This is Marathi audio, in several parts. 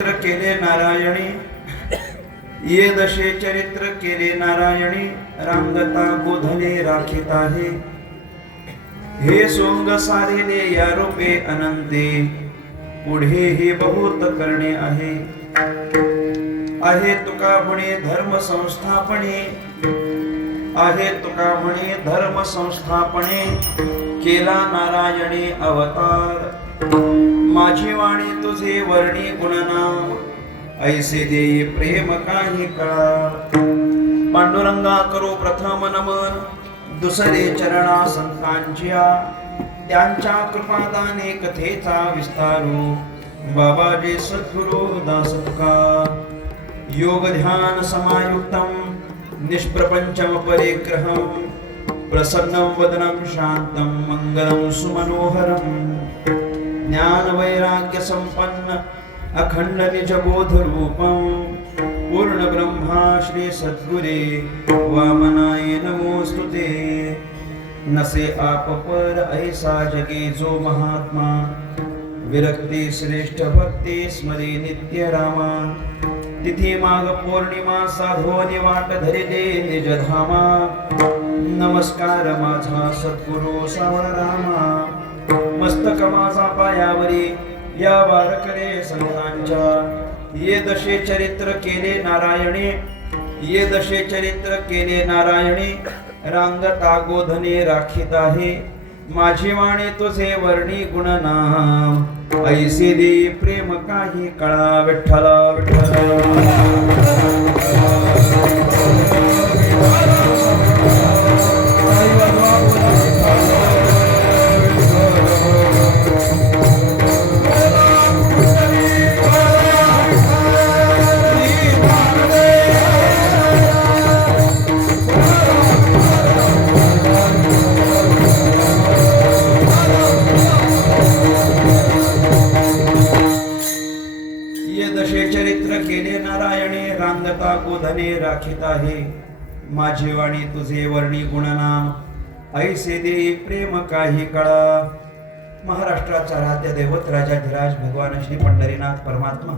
केले नारायणी ये दशे चरित्र केले नारायणी रांगता गोधले राखीत आहे हे सोंग सारेले या रूपे अनंते पुढे हे बहुत करणे आहे तुका म्हणे धर्म संस्थापने आहे तुका म्हणे धर्म संस्थापने केला नारायणी अवतार माझी वाणी तुझे वर्णी गुणनाम ऐसे देई प्रेम काही कळा पांडुरंगा करो प्रथम नमन दुसरे चरणा संतांच्या त्यांच्या कृपादाने कथेचा विस्तारू बाबाजी सद्गुरु दास तुका योग ध्यान समायुक्तम निष्प्रपंचम परिग्रहम प्रसन्नं वदनं शांतं मंगलं सुमनोहरम् ज्ञान वैराग्य संपन्न अखंड निज बोध रूपम पूर्ण ब्रह्मा श्री सद्गुरे वामनाय नमोस्तुते नसे आप पर ऐसा जगे जो महात्मा विरक्ती श्रेष्ठ भक्ती स्मरी नित्य रामा तिथी माग पौर्णिमा साधोनी वाट धरिले निज धामा नमस्कार माझा सद्गुरु सावळा रामा मस्तक माझा पायावरी या वारकरे संतांच्या ये दशे चरित्र केले नारायणी ये दशे चरित्र केले नारायणी रांगता गोधने राखीत आहे माझी वाणी तुझे वर्णी गुणनाम ऐसे दे प्रेम काही कळा विठ्ठला विठ्ठला गोधने राखीत आहे माझी वाणी तुझे वर्णी गुणनाम ऐसे दे प्रेम काही कळा महाराष्ट्राचा राध्य दैवत राजाधिराज भगवान श्री पंढरीनाथ परमात्मा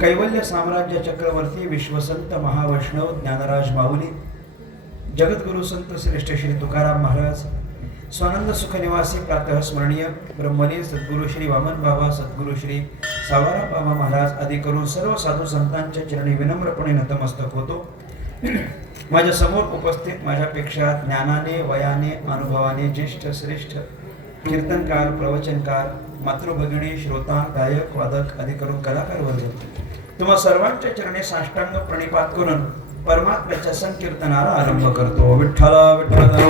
कैवल्य साम्राज्य चक्रवर्ती विश्वसंत महावैष्णव ज्ञानराज माऊली जगद्गुरु संत श्रेष्ठ श्री तुकाराम महाराज स्वानंद सुख निवासी प्रातः स्मरणीय ब्रह्मलीन सद्गुरु श्री वामन बाबा सद्गुरु श्री सावरा बाबा महाराज आदी करून सर्व साधू संतांच्या चरणी विनम्रपणे नतमस्तक होतो. माझ्या समोर उपस्थित माझ्यापेक्षा ज्ञानाने वयाने अनुभवाने ज्येष्ठ श्रेष्ठ कीर्तनकार प्रवचनकार मातृभगिनी श्रोता गायक वादक आदी करून कलाकार वर्ग तुम्हा सर्वांच्या चरणी साष्टांग प्रणिपात करून परमात्म्याच्या संकीर्तनाला आरंभ करतो. विठ्ठला विठ्ठला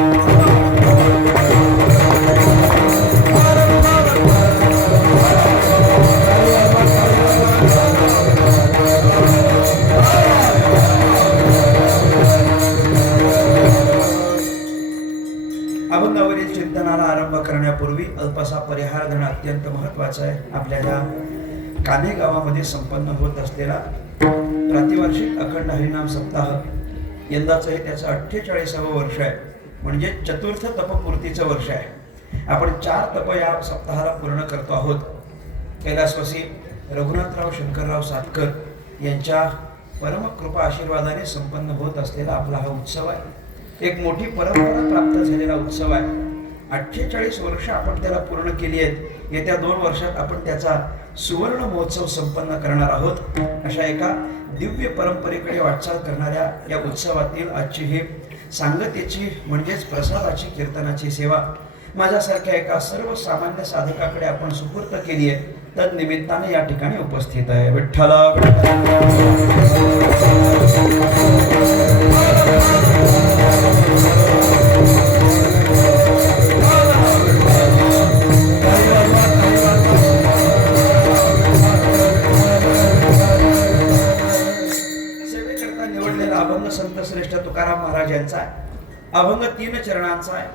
अभंगावरील चिंतनाला आरंभ करण्यापूर्वी अल्पसा परिहार देणं अत्यंत महत्त्वाचं आहे. आपल्या या कान्हे गावामध्ये संपन्न होत असलेला प्रतिवार्षिक अखंड हरिनाम सप्ताह यंदाचं हे त्याचं 48वं वर्ष आहे. म्हणजे चतुर्थ तपपूर्तीचं वर्ष आहे. आपण 4 तप या सप्ताहाला पूर्ण करतो आहोत. कैलासवासी रघुनाथराव शंकरराव सातकर यांच्या परमकृपा आशीर्वादाने संपन्न होत असलेला आपला हा उत्सव आहे. एक मोठी परंपरा प्राप्त झालेला उत्सव आहे. 48 वर्ष आपण त्याला पूर्ण केली आहेत. येत्या 2 वर्षात आपण त्याचा सुवर्ण महोत्सव संपन्न करणार आहोत. अशा एका दिव्य परंपरेकडे वाटचाल करणाऱ्या या उत्सवातील आजची ही सांगतेची म्हणजेच प्रसादाची कीर्तनाची सेवा माझ्यासारख्या एका सर्वसामान्य साधकाकडे आपण सुपूर्त केली आहे. तद निमित्ताने या ठिकाणी उपस्थित आहे. विठ्ठला सेवेकरता निवडलेला अभंग संत श्रेष्ठ तुकाराम महाराज यांचा आहे. अभंग 3 चरणांचा आहे.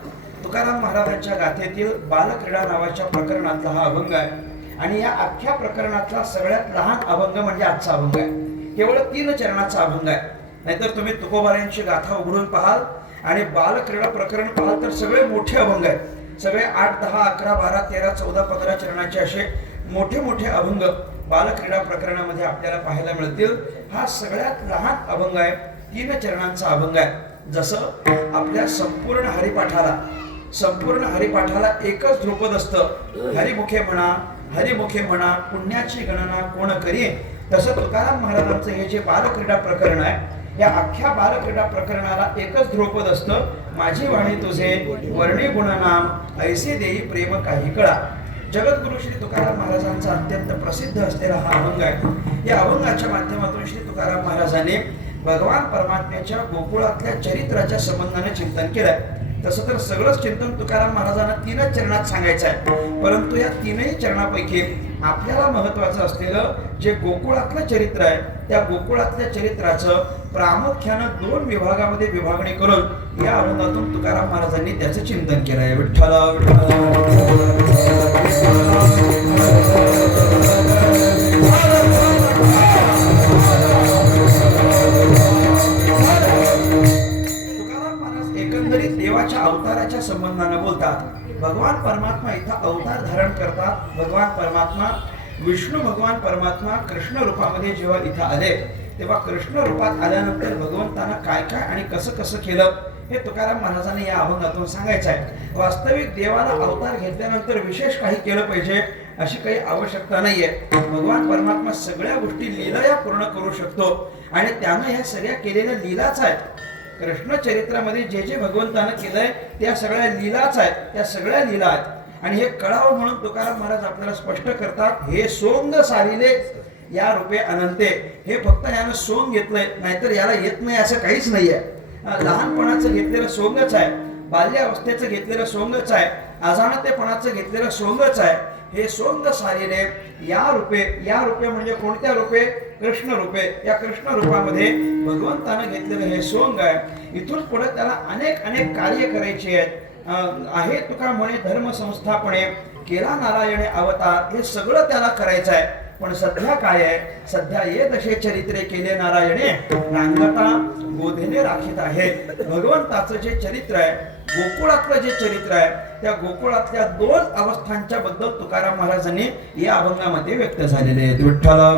तुकाराम महाराजांच्या गाथेतील बालक्रीडा नावाच्या प्रकरणातला हा अभंग आहे. आणि या अख्ख्या प्रकरणातला सगळ्यात लहान अभंग म्हणजे आजचा अभंग आहे. केवळ 3 चरणाचा अभंग आहे. नाहीतर तुम्ही तुकोबारायांची गाथा उघडून पाहाल आणि बालक्रीडा प्रकरण पाहाल तर सगळे मोठे अभंग आहेत. सगळे 8, 10, 11, 12, 13, 14, 15 चरणाचे असे मोठे मोठे अभंग बालक्रीडा प्रकरणामध्ये आपल्याला पाहायला मिळतील. हा सगळ्यात लहान अभंग आहे, 3 चरणांचा अभंग आहे. जसं आपल्या संपूर्ण हरिपाठाला एकच ध्रुपद असतं, हरिमुखे म्हणा पुण्याची गणना कोण करी. तसं तुकाराम महाराजांचं हे जे बालक्रीडा प्रकरण आहे, या अख्ख्या बालक्रीडा प्रकरणाला एकच ध्रुपद असतं, माझी वाणी तुझे वर्णी गुणनाम ऐसे देई प्रेम काही कळा. जगद्गुरु श्री तुकाराम महाराजांचा अत्यंत प्रसिद्ध असलेला हा अभंग आहे. या अभंगाच्या माध्यमातून श्री तुकाराम महाराजांनी भगवान परमात्म्याच्या गोकुळातल्या चरित्राच्या संबंधाने चिंतन केलंय. तसं तर सगळंच चिंतन तुकाराम महाराजांना 3 चरणात सांगायचं आहे, परंतु या 3ही चरणापैकी आपल्याला महत्वाचं असलेलं जे गोकुळातलं चरित्र आहे, त्या गोकुळातल्या चरित्राचं प्रामुख्यानं 2 विभागामध्ये विभागणी करून या अभंगातून तुकाराम महाराजांनी त्याचं चिंतन केलं आहे. विठ्ठला देवाच्या अवताराच्या संबंधाने बोलतात. भगवान परमात्मा इथं अवतार धारण करतात. भगवान परमात्मा विष्णू भगवान परमात्मा कृष्ण रूपामध्ये जेव्हा इथं आले, तेव्हा कृष्ण रूपात आल्यानंतर भगवंतानं काय काय आणि कसं कसं केलं हे तुकाराम महाराजांनी या अभंगातून सांगायचं आहे. वास्तविक देवाला अवतार घेतल्यानंतर विशेष काही केलं पाहिजे अशी काही आवश्यकता नाहीये. भगवान परमात्मा सगळ्या गोष्टी लीलया पूर्ण करू शकतो आणि त्यानं ह्या सगळ्या केलेल्या लीलाच आहेत. कृष्ण चरित्रामध्ये जे जे भगवंतानं केलंय त्या सगळ्या लीलाच आहेत, त्या सगळ्या लीला आहेत. आणि हे कळावं म्हणून तुकाराम महाराज आपल्याला स्पष्ट करतात, हे सोंग सारिले या रूपे अनंते. हे फक्त यानं सोंग घेतलंय, नाहीतर याला येत नाही असं काहीच नाहीये. लहानपणाचं घेतलेलं सोंगच आहे, बाल्यावस्थेचं घेतलेलं सोंगच आहे, अजाणतेपणाचं घेतलेलं सोंगच आहे. हे सोंग सारिले या रूपे म्हणजे कोणत्या रूपे? कृष्ण रूपे. या कृष्ण रूपामध्ये भगवंतानं घेतलेलं हे सोंग आहे. इथून पुढे त्याला अनेक कार्य करायचे आहेत. आहे तुका म्हणे धर्म संस्थापने केला नारायणे अवतार, हे सगळं त्याला करायचं आहे. पण सध्या काय आहे? सध्या ये दशे चरित्रे केले नारायणे रांगता गोधेने राखीत आहे. भगवंताचं जे चरित्र आहे, गोकुळातलं जे चरित्र आहे, त्या गोकुळातल्या 2 अवस्थांच्या बद्दल तुकाराम महाराजांनी या अभंगामध्ये व्यक्त झालेले आहेत. विठ्ठला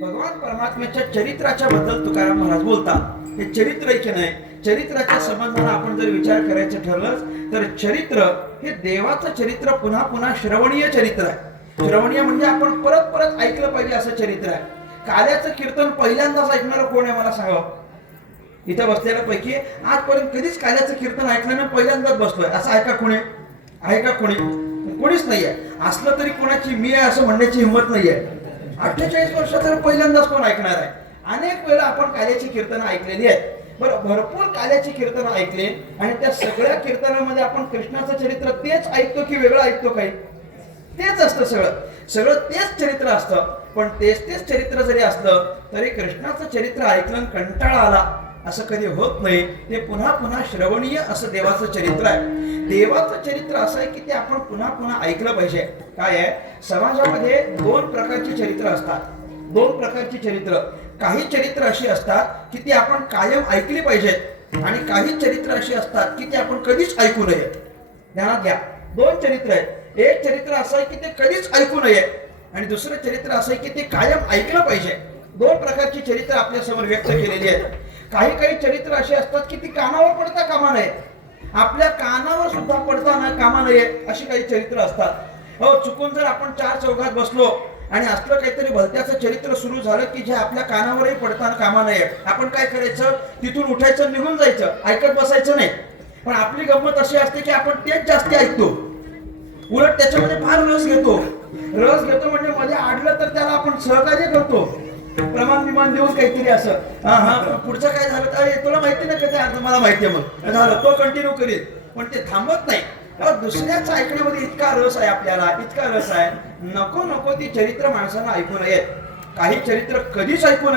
भगवान परमात्म्याच्या चरित्राच्या बद्दल तुकाराम महाराज बोलतात. हे चरित्र की नाही, चरित्राच्या संबंधाने आपण जर विचार करायचं ठरलं तर चरित्र हे देवाचं चरित्र पुन्हा पुन्हा श्रवणीय चरित्र आहे. श्रवणीय म्हणजे आपण परत परत ऐकलं पाहिजे असं चरित्र आहे. काल्याचं कीर्तन पहिल्यांदाच ऐकणारं कोण आहे मला सांगावं? इथं बसलेल्या पैकी आजपर्यंत कधीच काल्याचं कीर्तन ऐकल्यानं पहिल्यांदाच बसलोय असं आहे का कोणी? कोणीच नाहीये. असलं तरी कोणाची मी आहे असं म्हणण्याची हिंमत नाहीये. 48 वर्षात तर पहिल्यांदाच कोण ऐकणार आहे? अनेक वेळा आपण काल्याची कीर्तनं ऐकलेली आहेत. बरं, भरपूर काल्याची कीर्तनं ऐकली आणि त्या सगळ्या कीर्तनामध्ये आपण कृष्णाचं चरित्र तेच ऐकतो की वेगळं ऐकतो? काही तेच असतं, सगळं तेच चरित्र असतं. पण तेच चरित्र जरी असलं तरी कृष्णाचं चरित्र ऐकलं कंटाळा आला असं कधी होत नाही. ते पुन्हा पुन्हा श्रवणीय असं देवाचं चरित्र आहे. देवाचं चरित्र असं आहे की ते आपण पुन्हा पुन्हा ऐकलं पाहिजे. काय आहे, समाजामध्ये 2 प्रकारची चरित्र असतात. 2 प्रकारची चरित्र. काही चरित्र अशी असतात की ती आपण कायम ऐकली पाहिजेत आणि काही चरित्र अशी असतात की ती आपण कधीच ऐकू नये. ध्यानात घ्या, 2 चरित्र आहेत. एक चरित्र असं आहे की ते कधीच ऐकू नये आणि दुसरं चरित्र असं आहे की ते कायम ऐकलं पाहिजे. 2 प्रकारची चरित्र आपल्या समोर व्यक्त केलेली आहेत. काही चरित्र अशी असतात की ती कानावर पडता कामा नये, आपल्या कानावर सुद्धा पडता कामा नये अशी काही चरित्र असतात. चुकून जर आपण 4 चौघात बसलो आणि असलं काहीतरी भलत्याचं चरित्र सुरू झालं की जे आपल्या कानावरही पडता कामा नये, आपण काय करायचं? तिथून उठायचं, निघून जायचं, ऐकत बसायचं नाही. पण आपली गंमत अशी असते की आपण तेच जास्ती ऐकतो, उलट त्याच्यामध्ये फार रस घेतो म्हणजे मध्ये आडलं तर त्याला आपण सहकार्य करतो, प्रमाण विमान देऊन काहीतरी असं. पुढचं काय झालं? अरे तुला माहिती नाही का? मला माहिती आहे. मग झालं, तो कंटिन्यू करील. पण ते थांबत नाही. दुसऱ्याच ऐकण्यामध्ये इतका रस आहे, आपल्याला इतका रस आहे. नको ती चरित्र माणसांना ऐकू नयेत. काही चरित्र कधीच ऐकू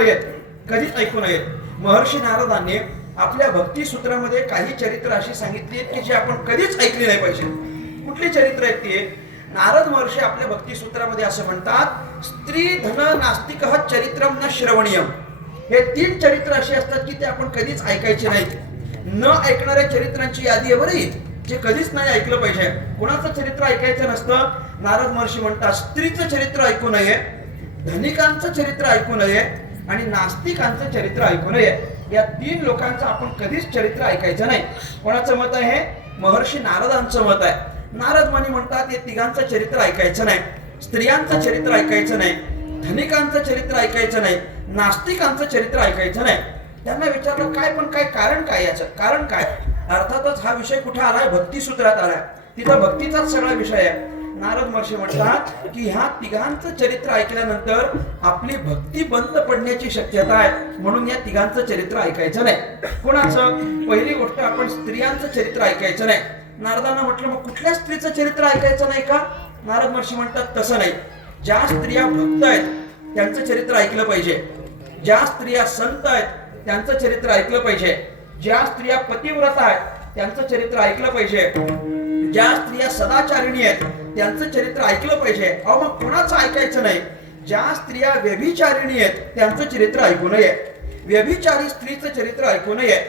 नयेत. महर्षी नारदांनी आपल्या भक्ती सूत्रामध्ये काही चरित्र अशी सांगितली आहेत की जे आपण कधीच ऐकली नाही पाहिजे. कुठली चरित्र आहेत ती? नारद महर्षी आपल्या भक्ती सूत्रामध्ये असं म्हणतात, स्त्री धन नास्तिक चरित्रम न श्रवणीयम. हे 3 चरित्र अशी असतात की ते आपण कधीच ऐकायचे नाहीत. न ऐकणाऱ्या चरित्रांची यादी आहे बरी, जे कधीच नाही ऐकलं पाहिजे. कोणाचं चरित्र ऐकायचं नसतं. नारद महर्षी म्हणतात स्त्रीचं चरित्र ऐकू नये, धनिकांचं चरित्र ऐकू नये आणि नास्तिकांचं चरित्र ऐकू नये. या 3 लोकांचं आपण कधीच चरित्र ऐकायचं नाही. कोणाचं मत आहे? महर्षी नारदांचं मत आहे. नारद मुनी म्हणतात हे तिघांचं चरित्र ऐकायचं नाही, स्त्रियांचं चरित्र ऐकायचं नाही, धनिकांचं चरित्र ऐकायचं नाही, नास्तिकांचं चरित्र ऐकायचं नाही. त्यांना विचारलं काय, पण काय कारण काय, याचं कारण काय? अर्थातच हा विषय कुठे आलाय? भक्ती सूत्रात आलाय. तिथं भक्तीचाच सगळा विषय आहे. नारद महर्षी म्हणतात की ह्या तिघांचं चरित्र ऐकल्यानंतर आपली भक्ती बंद पडण्याची शक्यता आहे, म्हणून या तिघांचं चरित्र ऐकायचं नाही. कोणाचं? पहिली गोष्ट, आपण स्त्रियांचं चरित्र ऐकायचं नाही. नारदांना म्हटलं मग कुठल्या स्त्रीचं चरित्र ऐकायचं नाही का? नारद महर्षी म्हणतात तसं नाही. ज्या स्त्रिया भक्त आहेत त्यांचं चरित्र ऐकलं पाहिजे, ज्या स्त्रिया संत आहेत त्यांचं चरित्र ऐकलं पाहिजे, ज्या स्त्रिया पतिव्रता आहेत त्यांचं चरित्र ऐकलं पाहिजे, ज्या स्त्रिया सदाचारिणी आहेत त्यांचं चरित्र ऐकलं पाहिजे. अहो मग कोणाचं ऐकायचं नाही? ज्या स्त्रिया व्यभिचारिणी आहेत त्यांचं चरित्र ऐकू नये, व्यभिचारी स्त्रीचं चरित्र ऐकू नये,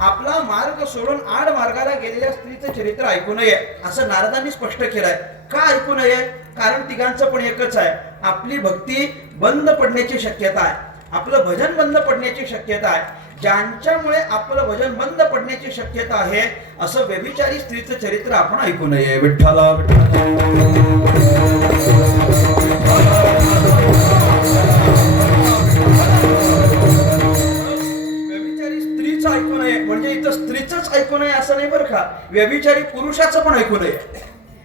आपला मार्ग सोडून आड मार्गाला गेलेल्या स्त्रीचं चरित्र ऐकू नये, असं नारदांनी स्पष्ट केलंय. का ऐकू नये? कारण तिघांचं पण एकच आहे, आपली भक्ती बंद पडण्याची शक्यता आहे, आपलं भजन बंद पडण्याची शक्यता आहे. ज्यांच्यामुळे आपलं भजन बंद पडण्याची शक्यता आहे असं व्यभिचारी स्त्रीचं चरित्र आपण ऐकू नये. विठ्ठला व्यभिचारी स्त्रीचं ऐकू नये म्हणजे इथं स्त्रीचंच ऐकू नये असं नाही बरं का, व्यभिचारी पुरुषाचं पण ऐकू नये.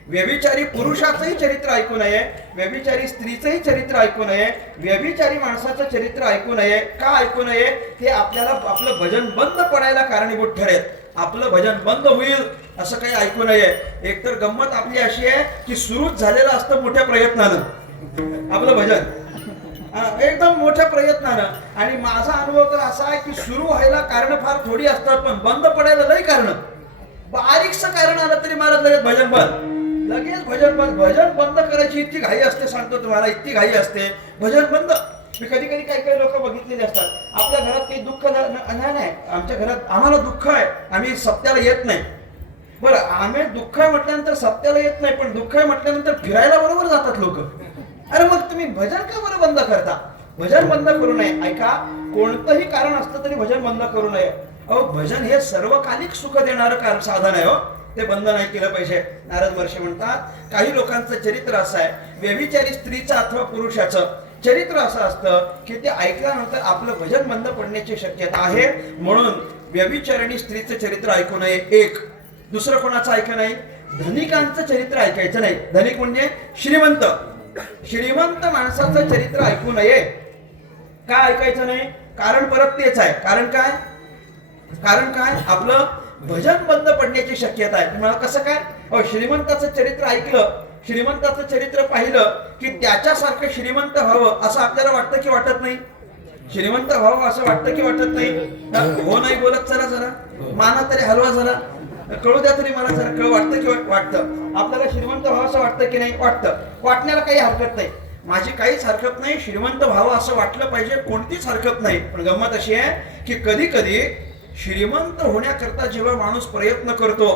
व्यभिचारी पुरुषाचंही चरित्र ऐकू नये, व्यभिचारी स्त्रीचंही चरित्र ऐकू नये, व्यभिचारी माणसाचं चरित्र ऐकू नये. का ऐकू नये? ते आपल्याला आपलं भजन बंद पडायला कारणीभूत ठरेल, आपलं भजन बंद होईल असं काही ऐकू नये. एकतर गंमत आपली अशी आहे की सुरूच झालेलं असतं मोठ्या प्रयत्नानं आपलं भजन, एकदम मोठ्या प्रयत्नानं. आणि माझा अनुभव तर असा आहे की सुरू व्हायला कारण फार थोडी असतात, पण बंद पडायला लई कारण, बारीकचं कारण आलं तरी महाराज लगेच भजन बंद, लगेच भजन बंद. भजन बंद करायची इतकी घाई असते, सांगतो तुम्हाला, इतकी घाई असते भजन बंद. मी कधी कधी काही लोक बघितलेले असतात, आपल्या घरात काही दुःख नाही, आमच्या घरात आम्हाला दुःख आहे, आम्ही सप्त्याला येत नाही. बरं, आम्ही दुःख आहे म्हटल्यानंतर सप्त्याला येत नाही, पण दुःख आहे म्हटल्यानंतर फिरायला बरोबर जातात लोक. अरे मग तुम्ही भजन का बरं बंद करता? भजन बंद करू नये. ऐका, कोणतंही कारण असतं तरी भजन बंद करू नये. अहो भजन हे सर्वकालिक सुख देणारं साधन आहे हो, ते बंद नाही केलं पाहिजे. नारद महर्षी म्हणतात काही लोकांचं चरित्र असं आहे, व्यभिचारी स्त्रीचं अथवा पुरुषाचं चरित्र असं असतं की ते ऐकल्यानंतर आपलं भजन बंद पडण्याची शक्यता आहे, म्हणून व्यभिचारिणी स्त्रीचं चरित्र ऐकू नये. एक. दुसरं कोणाचं ऐकू नाही? धनिकांचं चरित्र ऐकायचं नाही. धनिक म्हणजे श्रीमंत, श्रीमंत माणसाचं चरित्र ऐकू नये. का ऐकायचं नाही? कारण परत तेच आहे. कारण काय? कारण काय? आपलं भजन बंद पडण्याची शक्यता आहे. तुम्हाला कसं काय? श्रीमंताचं चरित्र ऐकलं, श्रीमंताचं चरित्र पाहिलं की त्याच्यासारखं श्रीमंत व्हावं असं आपल्याला वाटतं की वाटत नाही? श्रीमंत व्हावं असं वाटतं की वाटत नाही? हो नाही बोलत, चला जरा माना तरी हलवा, जरा कळू द्या तरी मला, जरा कळ वाटतं की वाटतं? आपल्याला श्रीमंत व्हावं असं वाटतं की नाही? वाटतं. वाटण्याला काही हरकत नाही, माझी काहीच हरकत नाही. श्रीमंत व्हावं असं वाटलं पाहिजे, कोणतीच हरकत नाही. पण गंमत अशी आहे की कधी कधी श्रीमंत होण्याकरता जेव्हा माणूस प्रयत्न करतो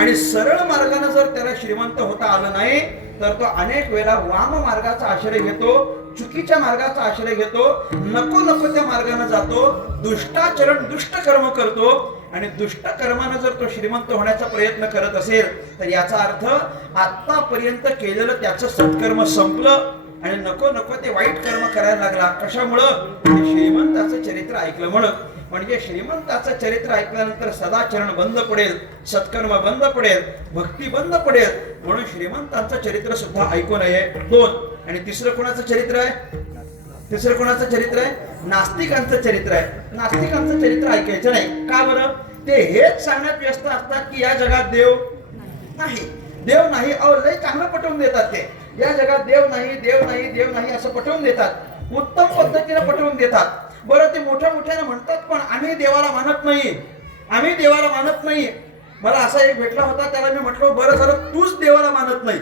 आणि सरळ मार्गाने जर त्याला श्रीमंत होता आलं नाही तर तो अनेक वेळा वाम मार्गाचा आश्रय घेतो, चुकीच्या मार्गाचा आश्रय घेतो, नको त्या मार्गाने जातो, दुष्टाचरण दुष्ट कर्म करतो. आणि दुष्ट कर्माने जर तो श्रीमंत होण्याचा प्रयत्न करत असेल तर याचा अर्थ आतापर्यंत केलेलं त्याचं सत्कर्म संपलं आणि नको ते वाईट कर्म करायला लागला. कशामुळं? श्रीमंताचं चरित्र ऐकलं म्हणून. म्हणजे श्रीमंताचं चरित्र ऐकल्यानंतर सदाचरण बंद पडेल, सत्कर्म बंद पडेल, भक्ती बंद पडेल, म्हणून श्रीमंतांचं चरित्र सुद्धा ऐकू नये. 2. आणि तिसरं कोणाचं चरित्र आहे? तिसरं कोणाचं चरित्र आहे? नास्तिकांचं चरित्र आहे. नास्तिकांचं चरित्र ऐकायचं नाही. का बरं? ते हेच सांगण्यात व्यस्त असतात की या जगात देव नाही, देव नाही. अहो लय चांगलं पटवून देतात ते, या जगात देव नाही, देव नाही, देव नाही असं पटवून देतात, उत्तम पद्धतीने पटवून देतात. बरं, ते मोठ्याने म्हणतात पण आम्ही देवाला मानत नाही, आम्ही देवाला मानत नाही. मला असा एक भेटला होता, त्याला मी म्हटलं बरं झालं तूच देवाला मानत नाही,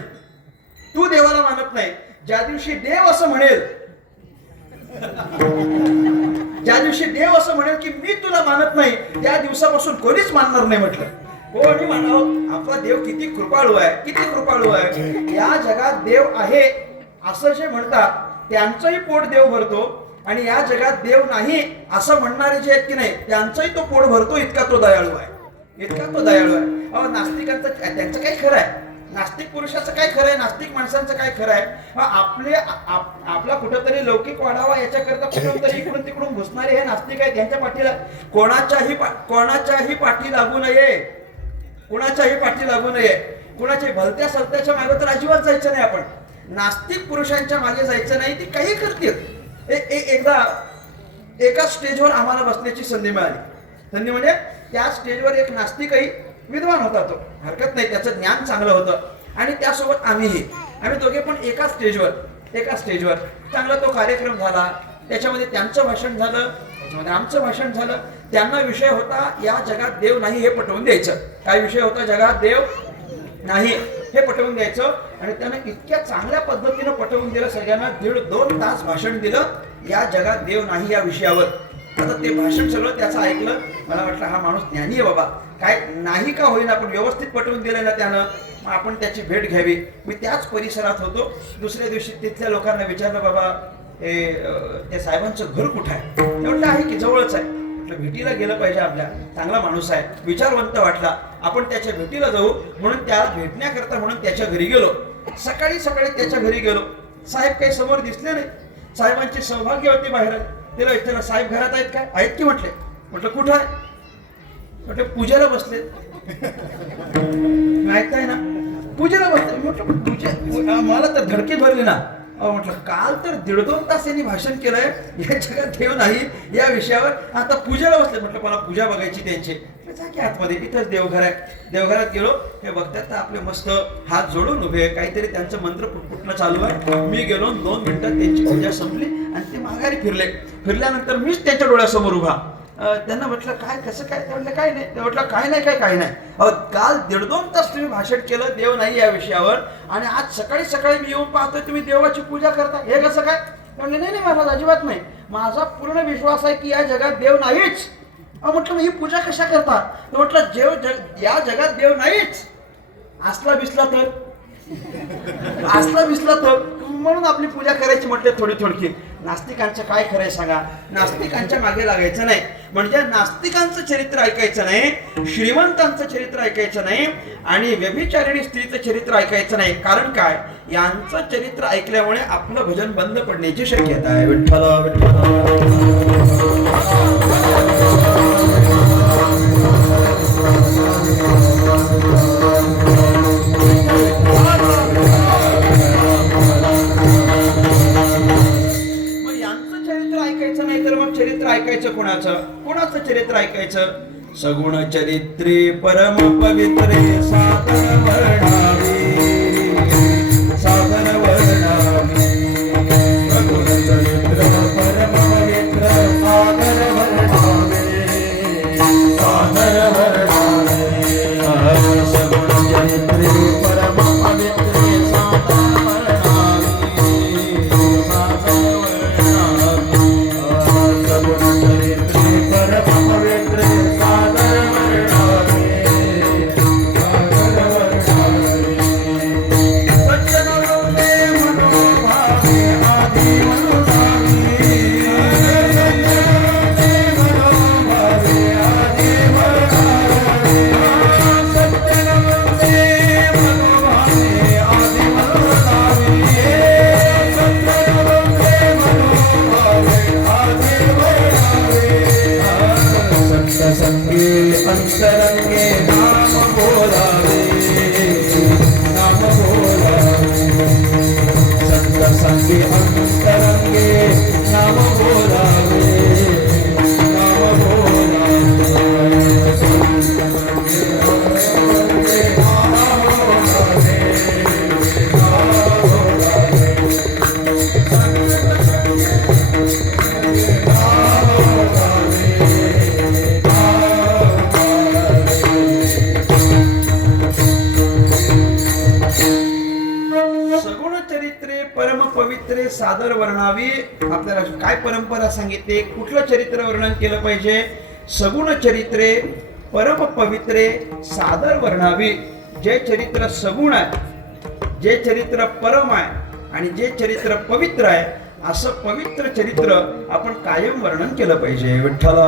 तू देवाला मानत नाही. ज्या दिवशी देव असं म्हणेल ज्या दिवशी देव असं म्हणेल की मी तुला मानत नाही, त्या दिवसापासून कोणीच मानणार नाही म्हटलं. कोणी म्हणावं आपला देव किती कृपाळू आहे, किती कृपाळू आहे. या जगात देव आहे असं जे म्हणतात त्यांचंही पोट देव भरतो, आणि या जगात देव नाही असं म्हणणारे जे आहेत की नाही त्यांचंही तो पोट भरतो. इतका तो दयाळू आहे, इतका तो दयाळू आहे. अहो नास्तिकांचं त्यांचं काय खरं आहे, नास्तिक पुरुषाचं काय खरं आहे, नास्तिक माणसांचं काय खरं आहे. आपला कुठंतरी लौकिक वाढावा याच्याकरता कुठंतरी इकडून तिकडून घुसणारे हे नास्तिक आहेत. त्यांच्या पाठीला कोणाच्याही पाठी लागू नये, कोणाच्याही पाठी लागू नये. कोणाच्या भलत्या सलत्याच्या मागे तर अजिबात जायचं नाही. आपण नास्तिक पुरुषांच्या मागे जायचं नाही. ती काही करतील. एकदा एका स्टेजवर आम्हाला बसण्याची संधी मिळाली. संधी म्हणजे त्या स्टेजवर एक नास्तिकही विद्वान होता. तो हरकत नाही, त्याचं ज्ञान चांगलं होतं, आणि त्यासोबत आम्ही दोघे पण एका स्टेजवर चांगला तो कार्यक्रम झाला. त्याच्यामध्ये त्यांचं भाषण झालं, त्याच्यामध्ये आमचं भाषण झालं. त्यांना विषय होता या जगात देव नाही हे पटवून द्यायचं. काय विषय होता? जगात देव नाही हे पटवून द्यायचं. आणि त्यानं इतक्या चांगल्या पद्धतीनं पटवून दिलं. सगळ्यांना 1.5-2 तास भाषण दिलं या जगात देव नाही या विषयावर. आता ते भाषण सगळं त्याचं ऐकलं. मला वाटलं हा माणूस ज्ञानी आहे बाबा, काय नाही का होईना पण व्यवस्थित पटवून दिलं ना त्यानं, मग आपण त्याची भेट घ्यावी. मी त्याच परिसरात होतो. दुसऱ्या दिवशी तिथल्या लोकांना विचारलं, बाबा त्या साहेबांचं घर कुठं आहे? ते म्हटलं आहे की जवळच आहे. म्हटलं भेटीला गेलं पाहिजे, आपल्या चांगला माणूस आहे, विचारवंत वाटला, आपण त्याच्या भेटीला जाऊ. म्हणून त्याला भेटण्याकरता म्हणून त्याच्या घरी गेलो. सकाळी त्याच्या घरी गेलो. साहेब काही समोर दिसले नाही. साहेबांची सौभाग्यवती बाहेर. तिला विचारलं, साहेब घरात आहेत काय? आहेत की म्हटले. म्हटलं कुठं आहे? म्हटलं पूजेला बसले. ऐकताय ना, पूजेला बसले. म्हटलं पूजे, मला तर धडकी भरली ना. म्हटलं काल तर 1.5-2 तास यांनी भाषण केलंय या जगात देव नाही या विषयावर, आता पूजेला बसले. म्हटलं मला पूजा बघायची त्यांची. जा की आतमध्ये, इथंच देवघर आहे. देवघरात गेलो. हे बघतात तर आपले मस्त हात जोडून उभे, काहीतरी त्यांचं मंत्र पुटपुटणं चालू आहे. मी गेलो, 2 मिनिटात त्यांची पूजा संपली आणि ते माघारी फिरले. फिरल्यानंतर मीच त्यांच्या डोळ्यासमोर उभा. त्यांना म्हटलं काय, कसं काय? ते म्हटलं काय नाही. ते म्हटलं काय नाही, काय नाही. काल 1.5-2 तास तुम्ही भाषण केलं देव नाही या विषयावर, आणि आज सकाळी मी येऊन पाहतोय तुम्ही देवाची पूजा करता, हे कसं काय? म्हणले नाही महाराज, अजिबात नाही. माझा पूर्ण विश्वास आहे की या जगात देव नाहीच. म्हटलं मग ही पूजा कशा करता? म्हटलं या जगात देव नाहीच. असला बिसला तर म्हणून आपली पूजा करायची म्हटले थोडी. नास्तिकांचं काय खरंय सांगा? नास्तिकांच्या मागे लागायचं नाही. म्हणजे नास्तिकांचं चरित्र ऐकायचं नाही, श्रीमंतांचं चरित्र ऐकायचं नाही, आणि व्यभिचारिणी स्त्रीचं चरित्र ऐकायचं नाही. कारण काय? यांचं चरित्र ऐकल्यामुळे आपलं भजन बंद पडण्याची शक्यता आहे. विठ्ठल ऐकायचं कोणाचं चरित्र ऐकायचं? सगुण चरित्रे परम पवित्रे साधन वर्णावे, सगुण चरित्र परम पवित्र साधन वर्णावे, सगुण चरित्रे परम पवित्रे साधन वर्णावे. पवित्रे सादर वर्णावी. आपल्याला काय परंपरा सांगितले, कुठलं चरित्र वर्णन केलं पाहिजे? सगुण चरित्रे परम पवित्रे सादर वर्णावी. जे चरित्र सगुण आहे, जे चरित्र परम आहे आणि जे चरित्र पवित्र आहे, असं पवित्र चरित्र आपण कायम वर्णन केलं पाहिजे. विठ्ठला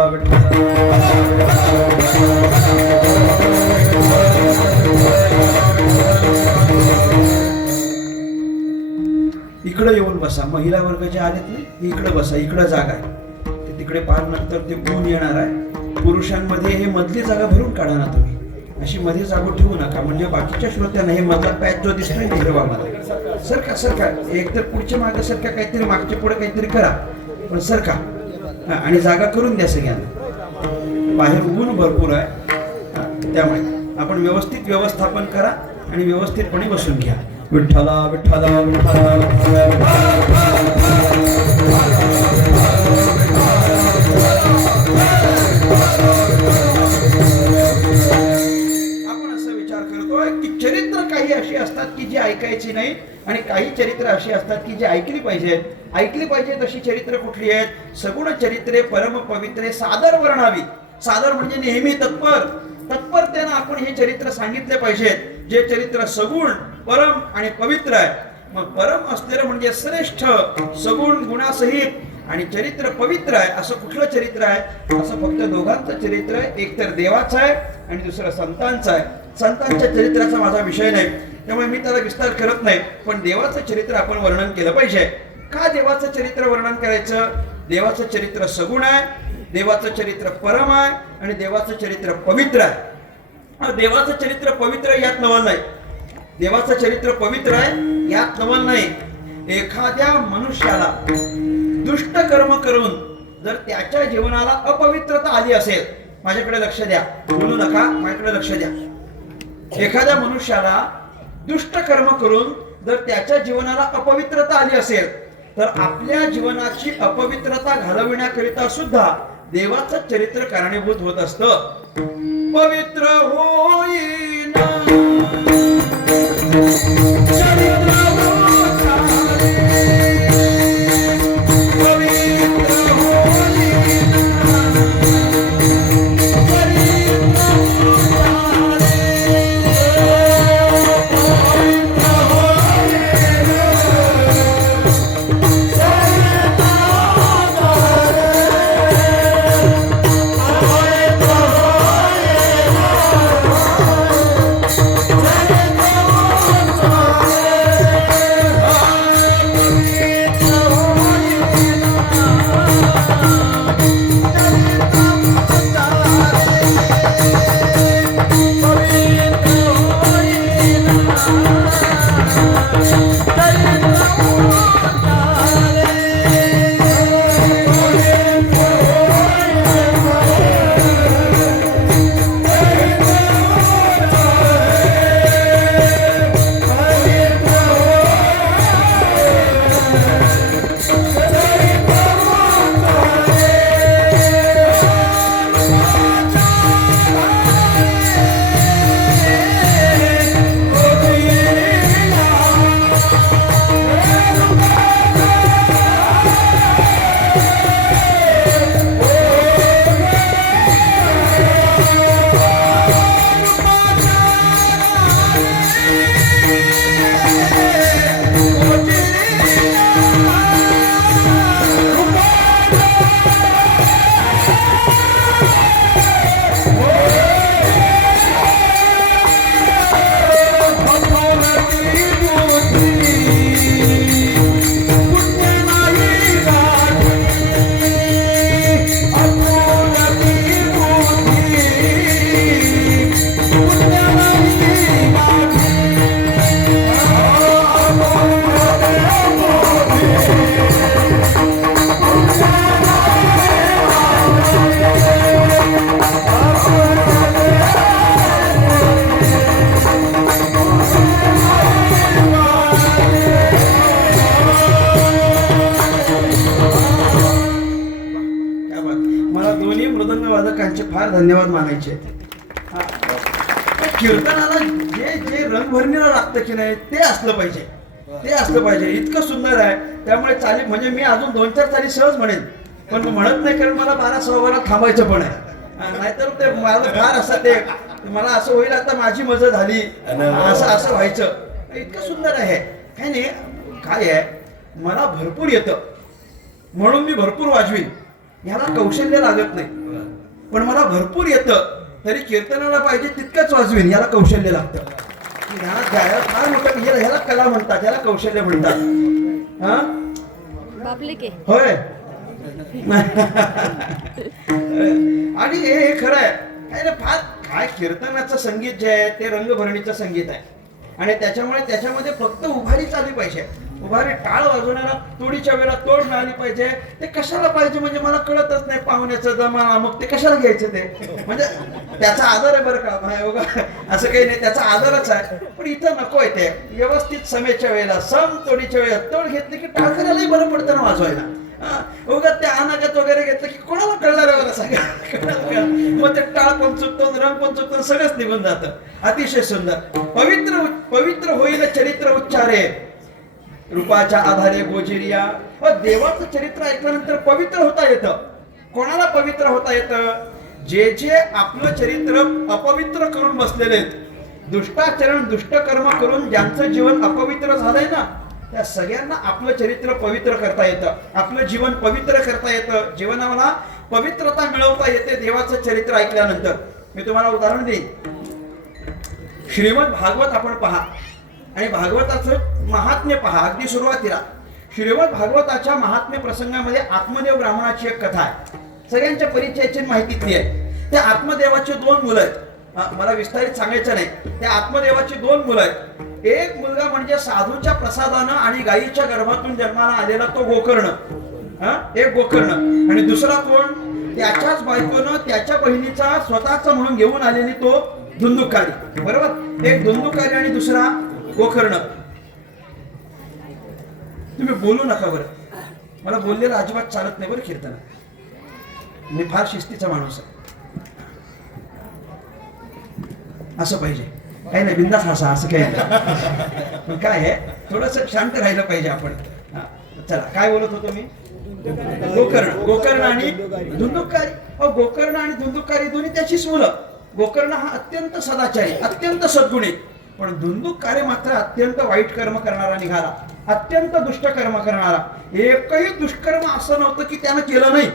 इकडे येऊन बसा. महिला वर्ग जे आलेत ना, इकडे बसा. इकडे जागा आहे, ते तिकडे पार नंतर ते ऊन येणार आहे. पुरुषांमध्ये हे मधली जागा भरून काढा ना तुम्ही. अशी मध्ये जागो ठेवू नका, म्हणजे बाकीच्या श्रोत्यांना हे मधला पॅच जो दिसतोय हिरवा मध्ये सरका सरका. एकतर पुढच्या मागे सरका, काहीतरी मागच्या पुढे काहीतरी करा, पण सरका. आणि जागा करून द्या सगळ्यांना. बाहेर ऊन भरपूर आहे, त्यामुळे आपण व्यवस्थित व्यवस्थापन करा आणि व्यवस्थितपणे बसून घ्या. विठ्ठला विठ्ठला चरित्र काही अशी असतात की जी ऐकायची नाही आणि काही चरित्र अशी असतात की जी ऐकली पाहिजेत. ऐकली पाहिजेत अशी चरित्र कुठली आहेत? सगुण चरित्रे परम पवित्रे सादर वर्णावी. सादर म्हणजे नेहमी तत्पर, तत्परतेनं आपण हे चरित्र सांगितले पाहिजेत. जे चरित्र सगुण परम आणि पवित्र आहे. मग परम असलेलं म्हणजे श्रेष्ठ, सगुण गुणासहित आणि चरित्र पवित्र आहे. असं कुठलं चरित्र आहे? असं फक्त दोघांचं चरित्र आहे. एक तर देवाचं आहे आणि दुसरं संतांचं आहे. संतांच्या चरित्राचा माझा विषय नाही, त्यामुळे मी त्याला विस्तार करत नाही. पण देवाचं चरित्र आपण वर्णन केलं पाहिजे. का देवाचं चरित्र वर्णन करायचं? देवाचं चरित्र सगुण आहे, देवाचं चरित्र परम आहे आणि देवाचं चरित्र पवित्र आहे. देवाचं चरित्र पवित्र यात नवल नाही. देवाचं चरित्र पवित्र आहे यात नवल नाही. एखाद्या मनुष्याला दुष्ट कर्म करून जर त्याच्या जीवनाला अपवित्रता आली असेल, माझ्याकडे लक्ष द्या, बोलू नका, माझ्याकडे लक्ष द्या. एखाद्या मनुष्याला दुष्ट कर्म करून जर त्याच्या जीवनाला अपवित्रता आली असेल, तर आपल्या जीवनाची अपवित्रता घालविण्याकरिता सुद्धा देवाचं चरित्र कारणीभूत होत असतं. पवित्र होईना चरित्र फार धन्यवाद मानायचे. कीर्तनाला जे जे रंगभरणीला लागतं की नाही ते असलं पाहिजे. ते असलं पाहिजे. इतकं सुंदर आहे. त्यामुळे चाली म्हणजे मी अजून 2-4 चाली सहज म्हणेन, पण म्हणत नाही कारण मला 12-12 थांबायचं पण आहे. नाहीतर ते माझं फार असं ते मला असं होईल आता माझी मजा झाली असं व्हायचं. इतकं सुंदर आहे. काय नाही, काय आहे, मला भरपूर येतं म्हणून मी भरपूर वाजवीन. ह्याला कौशल्य लागत नाही. पण मला भरपूर येतं तरी कीर्तनाला पाहिजे तितकंच वाजवीन, याला कौशल्य लागतं. ह्याला फार मोठं, ह्याला कला म्हणतात, ह्याला कौशल्य म्हणतात. हा होय. आणि हे खरं आहे. फार काय कीर्तनाचं संगीत जे आहे ते रंगभरणीचं संगीत आहे आणि त्याच्यामध्ये फक्त उभारी चालली पाहिजे. उभारी टाळ वाजवणारा तोडीच्या वेळेला तोड मिळाली पाहिजे. ते कशाला पाहिजे म्हणजे मला कळतच नाही. पाहुण्याचं जमा मग ते कशाला घ्यायचं ते, म्हणजे त्याचा आदर आहे बरं का, असं काही नाही, त्याचा आदरच आहे. पण इथं नकोय ते. व्यवस्थित समेच्या वेळेला सम तोडीच्या वेळेला तोड घेतली की टाळ करायलाही बरं पडतं ना वाजवायला. उगाच ते अनागत वगैरे घेतलं की कोणाला कळणार आहे मला सांगा. मग ते टाळ पण चुकतो, रंग पण चुकतो, सगळंच निघून जातं. अतिशय सुंदर. पवित्र होईल चरित्र उच्चारे रूपाच्या आधारे गोजिरिया. देवाचं चरित्र ऐकल्यानंतर पवित्र होता येतं. कोणाला पवित्र होता येतं? जे आपलं चरित्र अपवित्र करून बसलेले आहेत, दुष्टाचरण दुष्टकर्म करून ज्यांचं जीवन अपवित्र झालंय ना, त्या सगळ्यांना आपलं चरित्र पवित्र करता येतं. आपलं जीवन पवित्र करता येतं. जीवनाला पवित्रता मिळवता येते देवाचं चरित्र ऐकल्यानंतर. मी तुम्हाला उदाहरण देईन. श्रीमद भागवत आपण पहा आणि भागवताचं महात्म्य पहा. अगदी सुरुवातीला श्रीमद भागवताच्या महात्म्य प्रसंगामध्ये आत्मदेव ब्राह्मणाची एक कथा आहे. सगळ्यांच्या परिचयाची माहितीतली आहे. त्या आत्मदेवाचे 2 मुलं आहेत. मला विस्तारित सांगायचं नाही. त्या आत्मदेवाची 2 मुलं आहेत. एक मुलगा म्हणजे साधूच्या प्रसादानं आणि गायीच्या गर्भातून जन्माला आलेला तो गोकर्ण, एक गोकर्ण. आणि दुसरा कोण? त्याच्याच बायकोनं त्याच्या बहिणीचा स्वतःचा म्हणून घेऊन आलेली तो धुंदुकारी. बरोबर, एक धुंदुकारी आणि दुसरा गोकर्ण. तुम्ही बोलू नका बरं, मला बोललेलं अजिबात चालत नाही बरं कीर्तन. मी फार शिस्तीचा माणूस आहे. असं पाहिजे, काही नाही, बिंदास हसा, असं काही नाही. पण काय आहे, थोडस शांत राहिलं पाहिजे आपण. चला, काय बोलत होतो मी? गोकर्ण आणि धुंदुकारी. गोकर्ण आणि धुंदुकारी दोन्ही त्याचीच मुलं. गोकर्ण हा अत्यंत सदाचारी, अत्यंत सद्गुणी. पण धुंदुकारी मात्र अत्यंत वाईट कर्म करणारा निघाला, अत्यंत दुष्ट कर्म करणारा. एकही दुष्कर्म असं नव्हतं की त्यानं केलं नाही.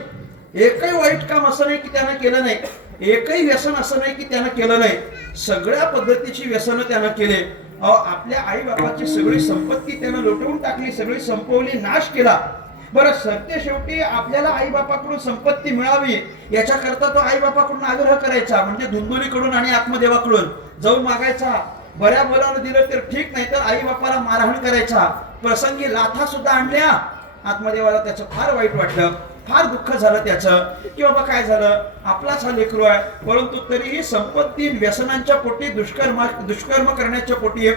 एकही वाईट काम असं नाही की त्यानं केलं नाही. एकही व्यसन असं नाही की त्यानं केलं नाही. सगळ्या पद्धतीची व्यसनं त्यानं केले. आपल्या आई बापाची सगळी संपत्ती त्यानं लुटवून टाकली, सगळी संपवली, नाश केला. बरं, सरते शेवटी आपल्याला आई बापाकडून संपत्ती मिळावी याच्याकरता तो आई बापाकडून आग्रह करायचा. म्हणजे धुंदुलीकडून आणि आत्मदेवाकडून जाऊन मागायचा. बऱ्या बोलानं दिलं तर ठीक, नाही तर आई बापाला मारहाण करायचा. प्रसंगी लाथा सुद्धा आणल्या. आत्मदेवाला त्याचं फार वाईट वाटलं, फार दुःख झालं त्याचं, की बाबा काय झालं, आपलाच हा लेकरू आहे. परंतु तरीही संपत्ती व्यसनांच्या पोटी, दुष्कर्म करण्याच्या पोटी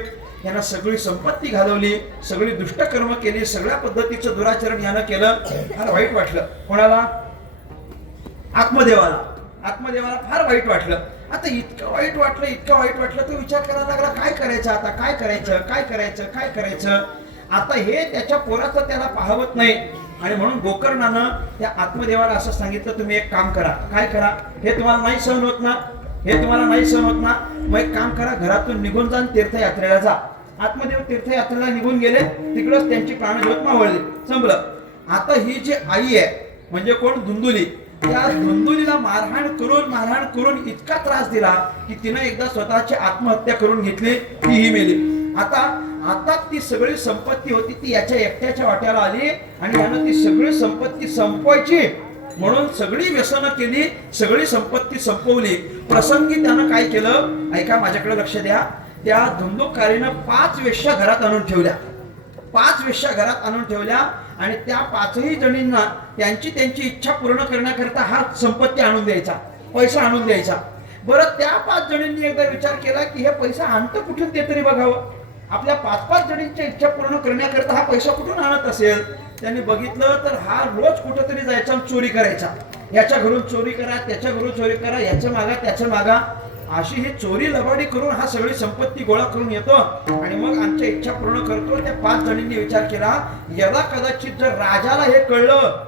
यांना सगळी संपत्ती घालवली, सगळी दुष्टकर्म केली, सगळ्या पद्धतीचं दुराचरण यानं केलं. फार वाईट वाटलं. कोणाला? आत्मदेवाला फार वाईट वाटलं. आता इतकं वाईट वाटलं तर विचार करायला लागला, काय करायचं आता, काय करायचं. आता हे त्याच्या पोराचं त्याला पाहवत नाही. आणि म्हणून गोकर्णानं त्या आत्मदेवाला असं सांगितलं, तुम्ही एक काम करा. काय करा? हे तुम्हाला नाही सहन होत ना, मग एक काम करा, घरातून निघून जा, तीर्थयात्रेला जा. आत्मदेव तीर्थयात्रेला निघून गेले. तिकडच त्यांची प्राणज्योत मावळली, संपलं. आता ही जी आई आहे म्हणजे कोण? धुंदुली. त्या धुंदुलीला मारहाण करून इतका त्रास दिला की तिनं एकदा स्वतःची आत्महत्या करून घेतली, तीही मेली. आता ती सगळी संपत्ती होती ती याच्या एकट्याच्या वाट्याला आली आणि यानं ती सगळी संपत्ती संपवायची म्हणून सगळी व्यसनं केली, सगळी संपत्ती संपवली. प्रसंगी त्यानं काय केलं, ऐका, माझ्याकडे लक्ष द्या. त्या धुंदुकारीनं 5 वेश्या घरात आणून ठेवल्या. 5 वेश्या घरात आणून ठेवल्या आणि त्या 5ही जणींना त्यांची इच्छा पूर्ण करण्याकरता हा संपत्ती आणून द्यायचा, पैसा आणून द्यायचा. बरं, त्या 5 जणींनी एकदा विचार केला की हे पैसा आणतं कुठून ते तरी बघावं. आपल्या 5 जणींच्या इच्छा पूर्ण करण्याकरता हा पैसा कुठून आणत असेल. त्यांनी बघितलं तर हा रोज कुठंतरी जायचा, चोरी करायचा. याच्या घरून चोरी करा, त्याच्या घरून चोरी करा, याचं मागा, त्याचं मागा. अशी ही चोरी लबाडी करून हा सगळी संपत्ती गोळा करून येतो आणि मग आमच्या इच्छा पूर्ण करतो. त्या 5 जणींनी विचार केला, यदा कदाचित जर राजाला हे कळलं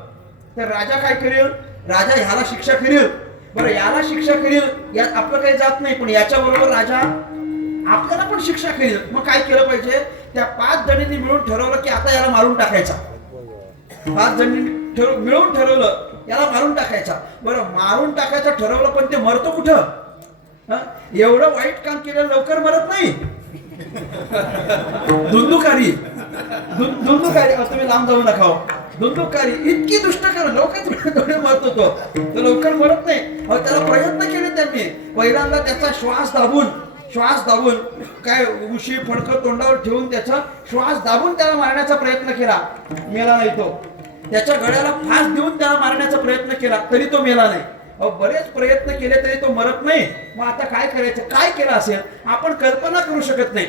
तर राजा काय करेल? राजा ह्याला शिक्षा करेल. बरं, याला शिक्षा करेल यात आपलं काही जात नाही, पण याच्या बरोबर राजा आपल्याला पण शिक्षा करेल. मग काय केलं पाहिजे? त्या 5 जणींनी मिळून ठरवलं की आता याला मारून टाकायचा. 5 जणींनी मिळून ठरवलं याला मारून टाकायचा. बरं, मारून टाकायचं ठरवलं, पण ते मरतो कुठं? एवढं वाईट काम केलं लवकर मरत नाही. धुंदुकारी तुम्ही लांब जाऊ नका. धुंदुकारी इतकी दुष्ट करून लवकर मरतो तो लवकर मरत नाही. त्याला प्रयत्न केले त्यांनी. पहिल्यांदा त्याचा श्वास दाबून काय उशी फडकं तोंडावर ठेवून त्याचा श्वास दाबून त्याला मारण्याचा प्रयत्न केला. मेला नाही तो. त्याच्या गळ्याला फास देऊन त्याला मारण्याचा प्रयत्न केला तरी तो मेला नाही. बरेच प्रयत्न केले तरी तो मरत नाही. मग आता काय करायचं? काय केलं असेल आपण कल्पना करू शकत नाही.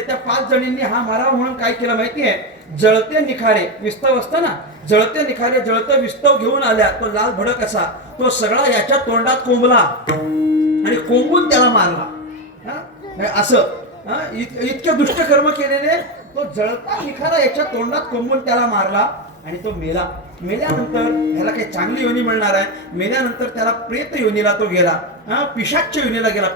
त्या 5 जणींनी हा मारावा म्हणून काय केलं माहितीये? जळते निखारे विस्तव असतं ना, जळते निखारे जळतं विस्तव घेऊन आल्या. तो लाल भडक असा तो सगळा याच्या तोंडात कोंबला आणि कोंबून त्याला मारला. असं इतके दुष्ट कर्म केलेले तो जळता निखारा याच्या तोंडात कोंबून त्याला मारला आणि तो मेला. मेल्यानंतर ह्याला काही चांगली योनी मिळणार आहे. मेल्यानंतर त्याला प्रेत योनीला तो गेला. पिशाच्य योनीला गेला.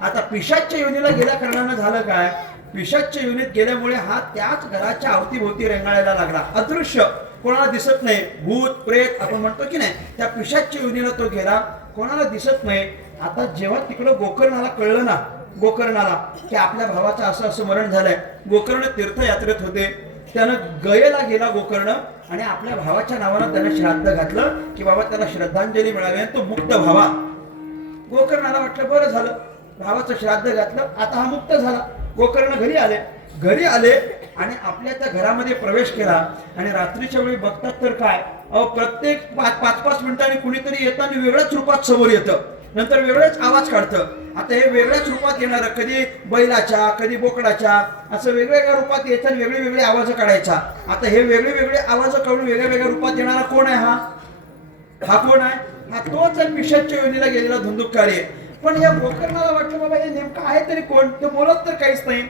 आता पिशाच्य योनीला गेल्या कारणानं झालं काय? पिशाच्य योनीत गेल्यामुळे हा त्याच घराच्या अवतीभोवती रेंगाळायला लागला. अदृश्य, कोणाला दिसत नाही. भूत प्रेत आपण म्हणतो की नाही, त्या पिशाच्य योनीला तो गेला, कोणाला दिसत नाही. आता जेव्हा तिकडं गोकर्णाला कळलं ना, की आपल्या भावाचं असं मरण झालंय. गोकर्ण तीर्थयात्रेत होते. त्यानं गयेला गेला गोकर्ण आणि आपल्या भावाच्या नावानं त्यानं श्राद्ध घातलं की बाबा त्याला श्रद्धांजली मिळावी आणि तो मुक्त व्हावा. गोकर्णाला वाटलं बरं झालं, भावाचं श्राद्ध घातलं, आता हा मुक्त झाला. गोकर्ण घरी आले आणि आपल्या त्या घरामध्ये प्रवेश केला आणि रात्रीच्या वेळी बघतात तर काय, प्रत्येक 5-5 मिनिटांनी कुणीतरी येतं आणि वेगळ्याच रूपात समोर येतं, नंतर वेगळेच आवाज काढतं. आता हे वेगळ्याच रूपात येणार, कधी बैलाच्या कधी बोकडाच्या, असं वेगवेगळ्या रूपात यायचं आणि वेगळे आवाज काढायचा. आता हे वेगळे आवाज काढून वेगळ्या रूपात येणारा कोण आहे? हा कोण आहे? हा तोच पिशाच्य योनीला गेलेला धुंदुकारी आहे. पण या गोकर्णाला वाटलं बाबा हे नेमकं आहे तरी कोण? ते बोलत तर काहीच नाही.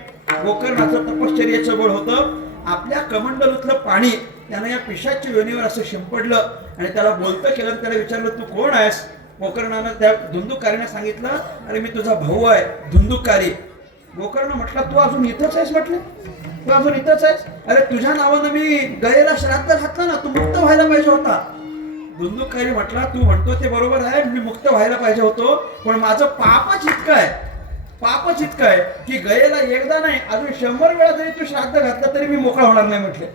गोकर्णाचं तपश्चर्याचं बळ होतं. आपल्या कमंडलूतलं पाणी त्यानं या पिशाच्य योनीवर असं शिंपडलं आणि त्याला बोलतं केलं. त्याला विचारलं तू कोण आहेस? गोकर्णानं त्या धुंदुकारीने सांगितलं, अरे मी तुझा भाऊ आहे धुंदुकारी. गोकर्ण म्हटलं तू अजून इथंच आहेस? म्हटलं तू अजून इथंच आहेस? अरे तुझ्या नावानं मी गयेला श्राद्ध घातलं ना, तू मुक्त व्हायला पाहिजे होता. धुंदुकारी म्हटला तू म्हणतो ते बरोबर आहे, मी मुक्त व्हायला पाहिजे होतो, पण माझं पापच इतकं आहे की गयेला एकदा नाही अजून 100 वेळा जरी तू श्राद्ध घातलं तरी मी मोकळा होणार नाही. म्हटले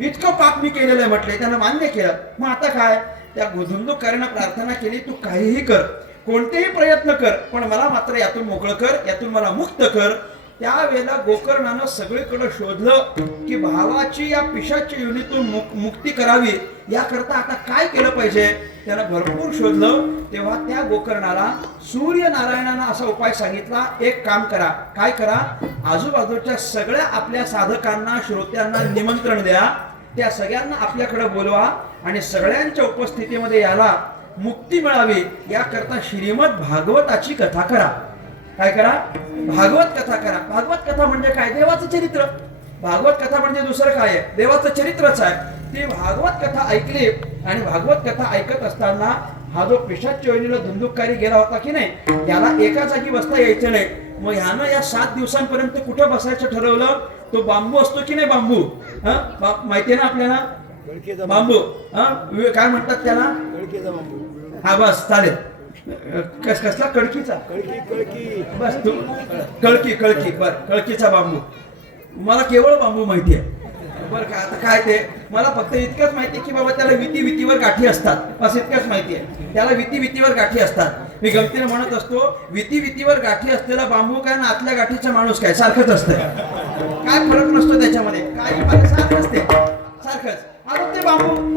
इतकं पाप मी केलेलं आहे. म्हटले त्यानं मान्य केलं. मग आता काय? त्या धुंदुकारीनं प्रार्थना केली, तू काहीही कर, कोणतेही प्रयत्न कर, पण मला मात्र यातून मोकळं कर, यातून मला मुक्त कर. त्यावेळेला गोकर्णानं सगळीकडे शोधलं की भावाची या पिशाच्य योनीतून मुक्ती करावी, याकरता आता काय केलं पाहिजे. त्यानं भरपूर शोधलं. तेव्हा त्या गोकर्णाला सूर्यनारायणानं असा उपाय सांगितला, एक काम करा. काय करा? आजूबाजूच्या सगळ्या आपल्या साधकांना श्रोत्यांना निमंत्रण द्या, त्या सगळ्यांना आपल्याकडे बोलवा आणि सगळ्यांच्या उपस्थितीमध्ये याला मुक्ती मिळावी याकरता श्रीमद भागवताची कथा करा. काय करा? भागवत कथा करा. भागवत कथा म्हणजे काय? देवाचं चरित्र. भागवत कथा म्हणजे दुसरं काय आहे? देवाचं चरित्रच आहे. ती भागवत कथा ऐकली आणि भागवत कथा ऐकत असताना हा जो पिशाच्य योनीला धुंदुकारी गेला होता की नाही, त्याला एका जागी बसता यायचं नाही. मग ह्यानं या 7 दिवसांपर्यंत कुठं बसायचं ठरवलं? तो बांबू असतो की नाही, बांबू माहितीये ना आपल्याला, बांबू काय म्हणतात त्याला? हा बस चालेल. कसला? कळकीचा. बस तू कळकी बर, कळकीचा बांबू. मला केवळ बांबू माहिती आहे बरं का. आता काय ते मला फक्त इतकंच माहिती आहे की बाबा त्याला वितीवर गाठी असतात, बस इतकंच माहिती आहे. त्याला वितीवर गाठी असतात. मी गमतीने म्हणत असतो वितीवर गाठी असलेला बांबू काय ना आतल्या गाठीचा माणूस काय सारखंच असतं, काय फरक नसतो त्याच्यामध्ये, काय सारखंच ते सारखंच. आता त्या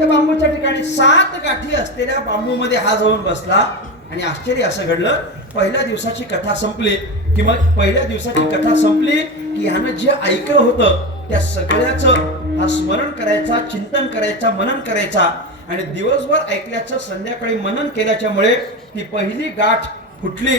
बांबूच्या ठिकाणी 7 गाठी असलेल्या बांबूमध्ये हा जाऊन बसला आणि आश्चर्य असं घडलं. पहिल्या दिवसाची कथा संपली की ह्यानं जे ऐकलं होतं त्या सगळ्याचं हा स्मरण करायचा, चिंतन करायचा, मनन करायचा आणि दिवसभर ऐकल्याचं संध्याकाळी मनन केल्याच्यामुळे ती पहिली गाठ फुटली,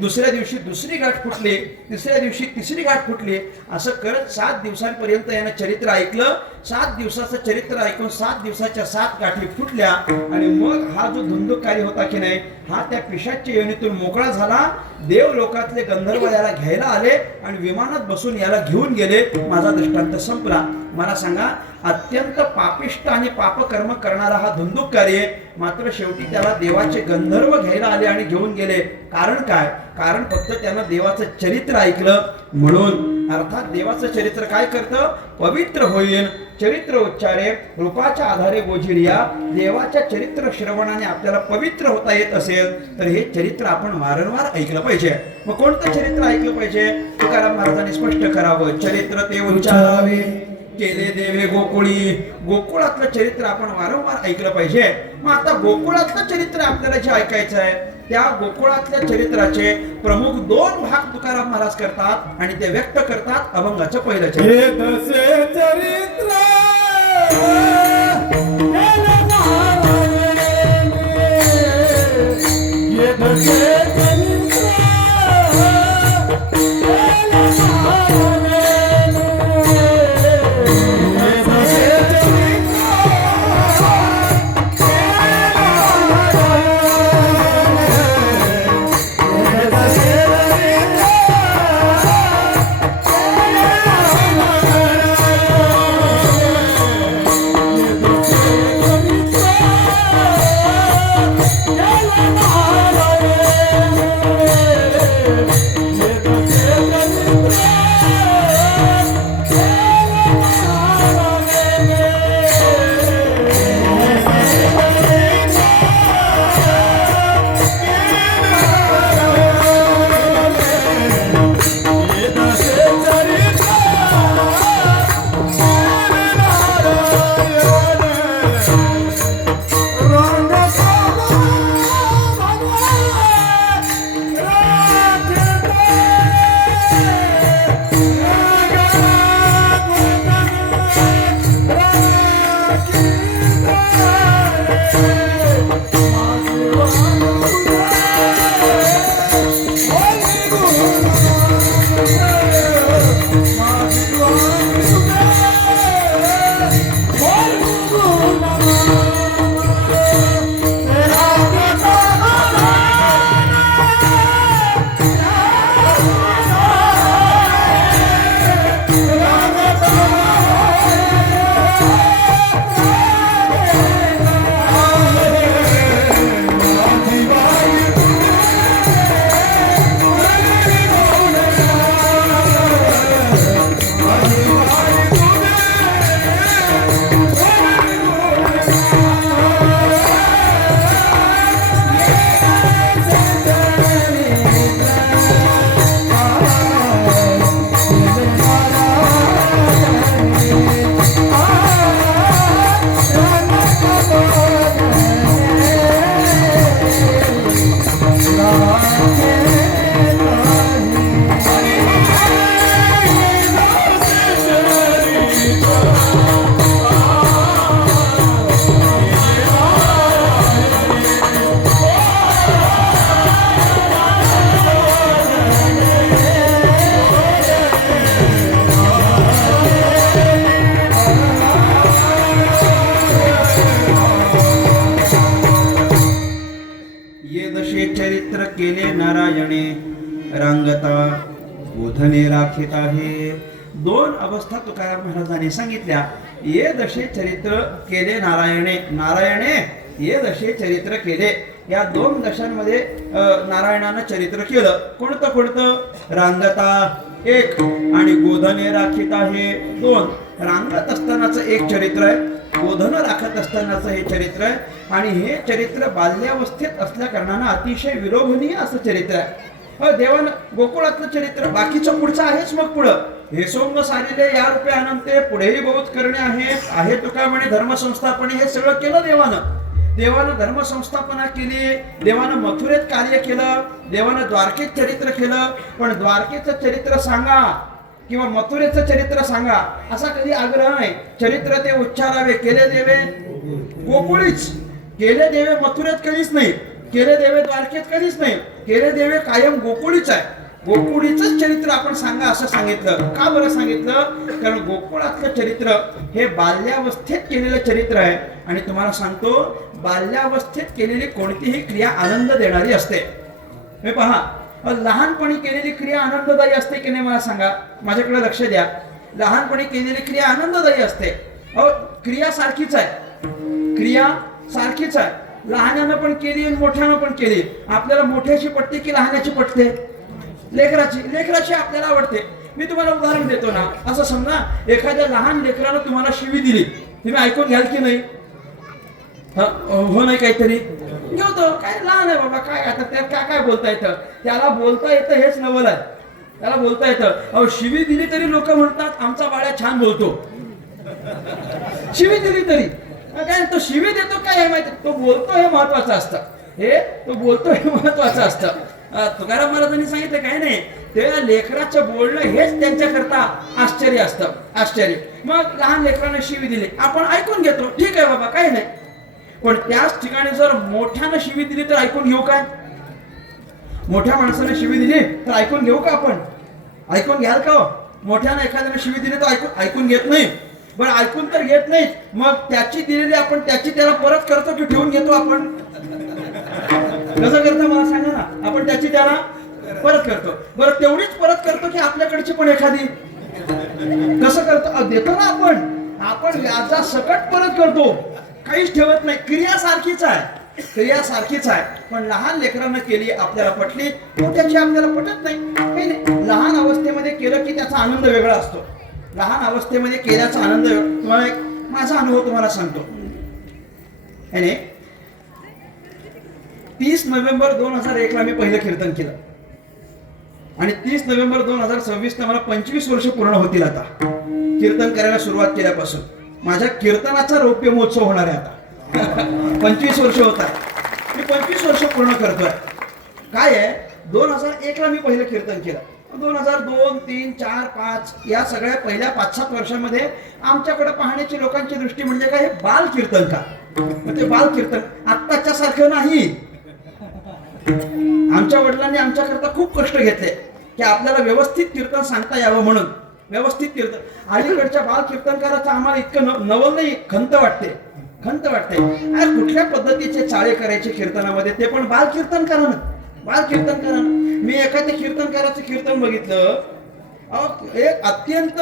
दुसऱ्या दिवशी दुसरी गाठ फुटली, तिसऱ्या दिवशी तिसरी गाठ फुटली, असं करत 7 दिवसांपर्यंत यानं चरित्र ऐकलं. 7 दिवसाचं चरित्र ऐकून 7 दिवसाच्या 7 गाठी फुटल्या आणि मग हा जो धुंदुकारी होता की नाही, हा त्या पिशाच्या योनीतून मोकळा झाला. देव लोकातले गंधर्व याला घ्यायला आले आणि विमानात बसून याला घेऊन गेले. माझा दृष्टांत संपला. मला सांगा, अत्यंत पापिष्ट आणि पापकर्म करणारा हा धुंदुकारी आहे, मात्र शेवटी त्याला देवाचे गंधर्व घ्यायला आले आणि घेऊन गेले. कारण काय? कारण फक्त त्यानं देवाचं चरित्र ऐकलं म्हणून. अर्थात देवाचं चरित्र काय करतं? पवित्र होईल. चरित्र उच्चारे रूपाच्या आधारे गोजिरिया. देवाच्या चरित्र श्रवणाने आपल्याला पवित्र होता येत असेल तर हे चरित्र आपण वारंवार ऐकलं पाहिजे. मग कोणतं चरित्र ऐकलं पाहिजे? तुकाराम महाराजांनी स्पष्ट करावं. चरित्र ते उच्चारावे केले देवे गोकुळी. गोकुळातलं चरित्र आपण वारंवार ऐकलं पाहिजे. मग आता गोकुळातलं चरित्र आपल्याला जे ऐकायचं आहे, त्या गोकुळातल्या चरित्राचे प्रमुख 2 भाग तुकाराम महाराज करतात आणि ते व्यक्त करतात अभंगाचं पहिलं चरित्र. केले नारायणे रांगता बोधने राखित आहे. 2 अवस्था तुकाराम महाराजांनी सांगितल्या. ये दशे चरित्र केले नारायणे. नारायणे ये दशे चरित्र केले. या 2 दशांमध्ये नारायणानं चरित्र केलं. कोणतं कोणतं? रांगता 1 आणि गोधने राखित आहे 2. रांगत असतानाचं एक चरित्र आहे, गोधन राखत असतानाचं हे चरित्र आहे. आणि हे चरित्र बाल्यावस्थेत असल्या कारणानं अतिशय विलोभनीय असं चरित्र आहे. देवानं गोकुळातलं चरित्र बाकीचं पुढचं आहेच. मग पुढं हे सोंग सारिले या रूपे अनंते, पुढेही बहुत करणे आहे तुका म्हणे धर्मसंस्थापने. हे सगळं केलं देवानं धर्मसंस्थापना केली. देवानं मथुरेत कार्य केलं. देवानं द्वारकेत चरित्र केलं. पण द्वारकेचं चरित्र सांगा किंवा मथुरेचं चरित्र सांगा असा कधी आग्रह नाही. चरित्र ते उच्चारावे. केले देवे गोकुळीच, केले देवे मथुरेत कधीच नाही, केले देवे द्वारकेत कधीच नाही. केले देवे कायम गोकुळीच आहे. गोकुळीचंच चरित्र आपण सांगा असं सांगितलं. का बरं सांगितलं? कारण गोकुळातलं चरित्र हे बाल्यावस्थेत केलेलं चरित्र आहे. आणि तुम्हाला सांगतो, बाल्यावस्थेत केलेली कोणतीही क्रिया आनंद देणारी असते. हे पहा, लहानपणी केलेली क्रिया आनंददायी असते की नाही मला सांगा. माझ्याकडे लक्ष द्या. लहानपणी केलेली क्रिया आनंददायी असते. क्रिया सारखीच आहे. क्रिया सारखीच आहे. लहानानं पण केली आणि मोठ्यानं पण केली. आपल्याला मोठ्याची पटते की लहानाची पटते? लेकराची आपल्याला आवडते. मी तुम्हाला उदाहरण देतो ना. असं समजा एखाद्या लहान लेकरानं तुम्हाला शिवी दिली, तुम्ही ऐकून घ्याल की नाही? हो नाही काहीतरी घेतो. काय लहान आहे बाबा, काय आता त्यात काय बोलता येतं? त्याला बोलता येतं हेच नवल आहे. त्याला बोलता येतं. शिवी दिली तरी लोक म्हणतात आमचा बाळ्या छान बोलतो. शिवी दिली तरी काय, तो शिवी देतो काय हे माहिती, तो बोलतो हे महत्वाचं असतं. तो बोलतो हे महत्वाचं असतं. तुकाराम महाराजांनी सांगितलं काय नाही, ते लेकराचं बोलणं हेच त्यांच्याकरता आश्चर्य असतं. आश्चर्य. मग लहान लेकरांना शिवी दिली, आपण ऐकून घेतो, ठीक आहे बाबा काही नाही. पण त्याच ठिकाणी जर मोठ्यानं शिवी दिली तर ऐकून घेऊ काय? मोठ्या माणसाने शिवी दिली तर ऐकून घेऊ का आपण? ऐकून घ्याल का? मोठ्यानं एखाद्याने शिवी दिली तर ऐकून घेत नाही. बरं ऐकून तर घेत नाही, मग त्याची दिलेली आपण त्याची त्याला परत करतो की ठेवून घेतो आपण? कसं करतो मला सांगा ना. आपण त्याची त्याला परत करतो. बरं तेवढीच परत करतो की आपल्याकडची पण एखादी? कसं करतो? देतो ना आपण व्याजा सकट परत करतो, काहीच ठेवत नाही. क्रिया सारखीच आहे. पण लहान लेकरांना केली आपल्याला पटली, मोठ्याची आपल्याला पटत नाही. लहान अवस्थेमध्ये केलं की त्याचा आनंद वेगळा असतो. लहान अवस्थेमध्ये केल्याचा आनंद. तुम्हाला एक माझा अनुभव तुम्हाला सांगतो. 30 नोव्हेंबर 2001 ला मी पहिलं कीर्तन केलं आणि 30 नोव्हेंबर 2026 ला मला 25 वर्ष पूर्ण होतील आता कीर्तन करायला सुरुवात केल्यापासून. माझ्या कीर्तनाचा रौप्य महोत्सव होणार आहे आता. 25 वर्ष होत आहे. मी 25 वर्ष पूर्ण करतोय. काय आहे, 2001 ला मी पहिलं कीर्तन केलं. 2002, 3, 4, 5 या सगळ्या पहिल्या 5-7 वर्षांमध्ये आमच्याकडे पाहण्याची लोकांची दृष्टी म्हणजे काय, हे बाल कीर्तन का? ते बाल कीर्तन आत्ताच्या सारखं नाही. आमच्या वडिलांनी आमच्याकरता खूप कष्ट घेतले की आपल्याला व्यवस्थित कीर्तन सांगता यावं म्हणून. व्यवस्थित कीर्तन. अलीकडच्या बाल कीर्तनकाराचं आम्हाला इतकं नवल नाही, खंत वाटते. कुठल्या पद्धतीचे चाळे करायचे कीर्तनामध्ये, ते पण बाल कीर्तनकारानं. मी एखाद्या कीर्तनकाराचं कीर्तन बघितलं. एक अत्यंत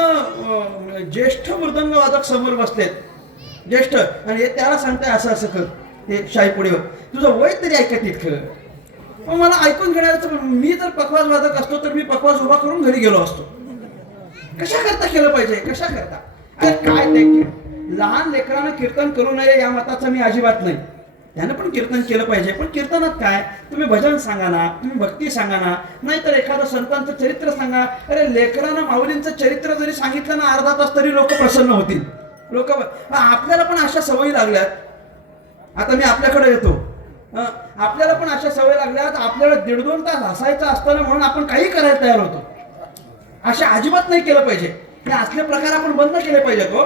ज्येष्ठ मृदंग वादक समोर बसलेत, ज्येष्ठ, आणि त्याला सांगताय असं कर, ते शाही पुढे तुझं वय तरी ऐका तितकं. मग मला ऐकून घेणारच. मी जर पखवाज वादक असतो तर मी पखवाज उभा करून घरी गेलो असतो. कशा करता केलं पाहिजे? कशा करता? अरे काय ते लहान लेकरांना कीर्तन करू नये या मताचा मी अजिबात नाही. त्यानं पण कीर्तन केलं पाहिजे. पण कीर्तनात काय, तुम्ही भजन सांगा ना, तुम्ही भक्ती सांगा ना, नाहीतर एखादं संतांचं चरित्र सांगा. अरे लेकरांना माऊलींचं चरित्र जरी सांगितलं ना अर्धा तास तरी लोक प्रसन्न होतील. आपल्याला पण अशा सवयी लागल्यात. आता मी आपल्याकडे येतो. आपल्याला पण अशा सवय लागल्यात. आपल्याला 1.5-2 तास हसायचं असताना म्हणून आपण काही करायला तयार होतो. अशा अजिबात नाही केलं पाहिजे. हे असले प्रकार आपण बंद केले पाहिजेत.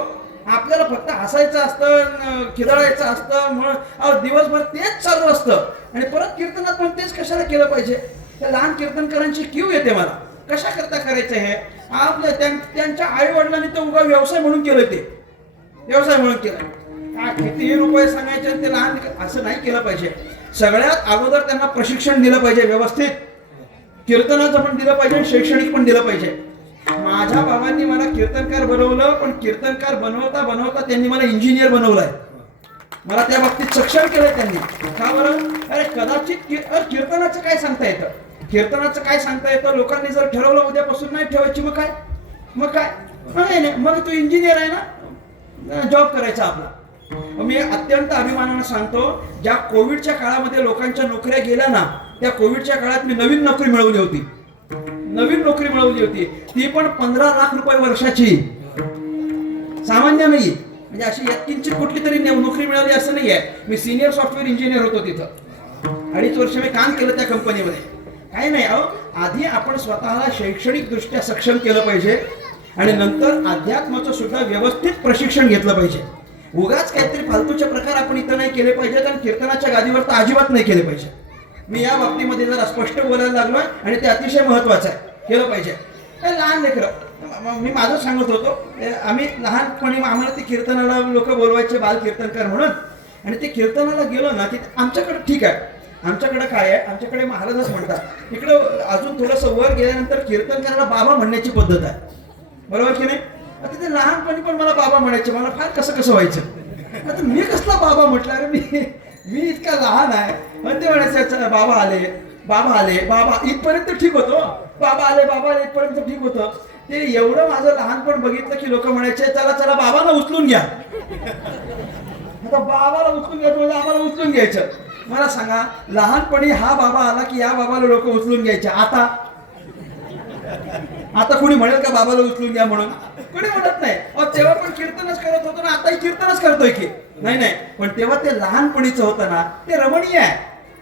आपल्याला फक्त हसायचं असतं, खिदळायचं असतं, म्हणून दिवसभर तेच चालू असतं आणि परत कीर्तनात पण तेच कशाला केलं पाहिजे? त्या लहान कीर्तनकारांची क्यू येते मला. कशा करता करायचं हे? आपल्या त्यांच्या आई वडिलांनी तर उगा व्यवसाय म्हणून केलं. ते व्यवसाय म्हणून केलं. कितीही रुपये सांगायचे ते लहान, असं नाही केलं पाहिजे. सगळ्यात अगोदर त्यांना प्रशिक्षण दिलं पाहिजे व्यवस्थित. कीर्तनाचं पण दिलं पाहिजे, शैक्षणिक पण दिलं पाहिजे. माझ्या बाबांनी मला कीर्तनकार बनवलं, पण कीर्तनकार बनवता बनवता त्यांनी मला इंजिनियर बनवलंय. मला त्या बाबतीत सक्षम केलंय त्यांनी. का बरं? अरे कदाचित कीर्तनाचं काय सांगता येतं? कीर्तनाचं काय सांगता येतं? लोकांनी जर ठरवलं उद्यापासून नाही ठेवायची, मग काय नाही, मग तू इंजिनियर आहे ना, जॉब करायचा आपला. मी अत्यंत अभिमानानं सांगतो, ज्या कोविडच्या काळामध्ये लोकांच्या नोकऱ्या गेल्या ना, त्या कोविडच्या काळात मी नवीन नोकरी मिळवली होती. ती पण 15 लाख रुपये वर्षाची. सामान्य नाही, म्हणजे अशी यत्किंचित कुठली तरी नोकरी मिळाली असं नाही आहे. मी सिनियर सॉफ्टवेअर इंजिनियर होतो तिथं. 2.5 वर्ष मी काम केलं त्या कंपनीमध्ये. काही नाही, आधी आपण स्वतःला शैक्षणिक दृष्ट्या सक्षम केलं पाहिजे आणि नंतर अध्यात्माचं सुद्धा व्यवस्थित प्रशिक्षण घेतलं पाहिजे. उगाच काहीतरी फालतूचे प्रकार आपण इथं नाही केले पाहिजेत आणि कीर्तनाच्या गादीवर तर अजिबात नाही केले पाहिजे. मी या बाबतीमध्ये जरा स्पष्ट बोलायला लागलोय आणि ते अतिशय महत्वाचं आहे, केलं पाहिजे. हे लहान लेकरं, मी माझं सांगत होतो, आम्ही लहानपणी आम्हाला ते कीर्तनाला लोक बोलवायचे बाल कीर्तनकार म्हणून, आणि ते कीर्तनाला गेलो ना की आमच्याकडे ठीक आहे, आमच्याकडे काय आहे, आमच्याकडे महाराजच म्हणतात. इकडं अजून थोडंसं वर गेल्यानंतर कीर्तन करायला बाबा म्हणण्याची पद्धत आहे, बरोबर की नाही. आता ते लहानपणी पण मला बाबा म्हणायचे, मला फार कसं व्हायचं. आता मी कसला बाबा म्हटलं, अरे मी इतका लहान आहे. पण ते म्हणायचं बाबा आले बाबा इथपर्यंत ठीक होतो, बाबा आले इथपर्यंत ठीक होतं. ते एवढं माझं लहानपण बघितलं की लोक म्हणायचे चला बाबांना उचलून घ्या. आता बाबाला उचलून घ्यायचं म्हणजे आम्हाला उचलून घ्यायचं. मला सांगा, लहानपणी हा बाबा आला की या बाबाला लोक उचलून घ्यायचे. आता कोणी म्हणेल का बाबाला उचलून घ्या म्हणून? कोणी म्हणत नाही. तेव्हा पण कीर्तनच करत होतो ना, आताही कीर्तनच करतोय की नाही. पण तेव्हा ते लहानपणीचं होतं ना, ते रमणीय आहे.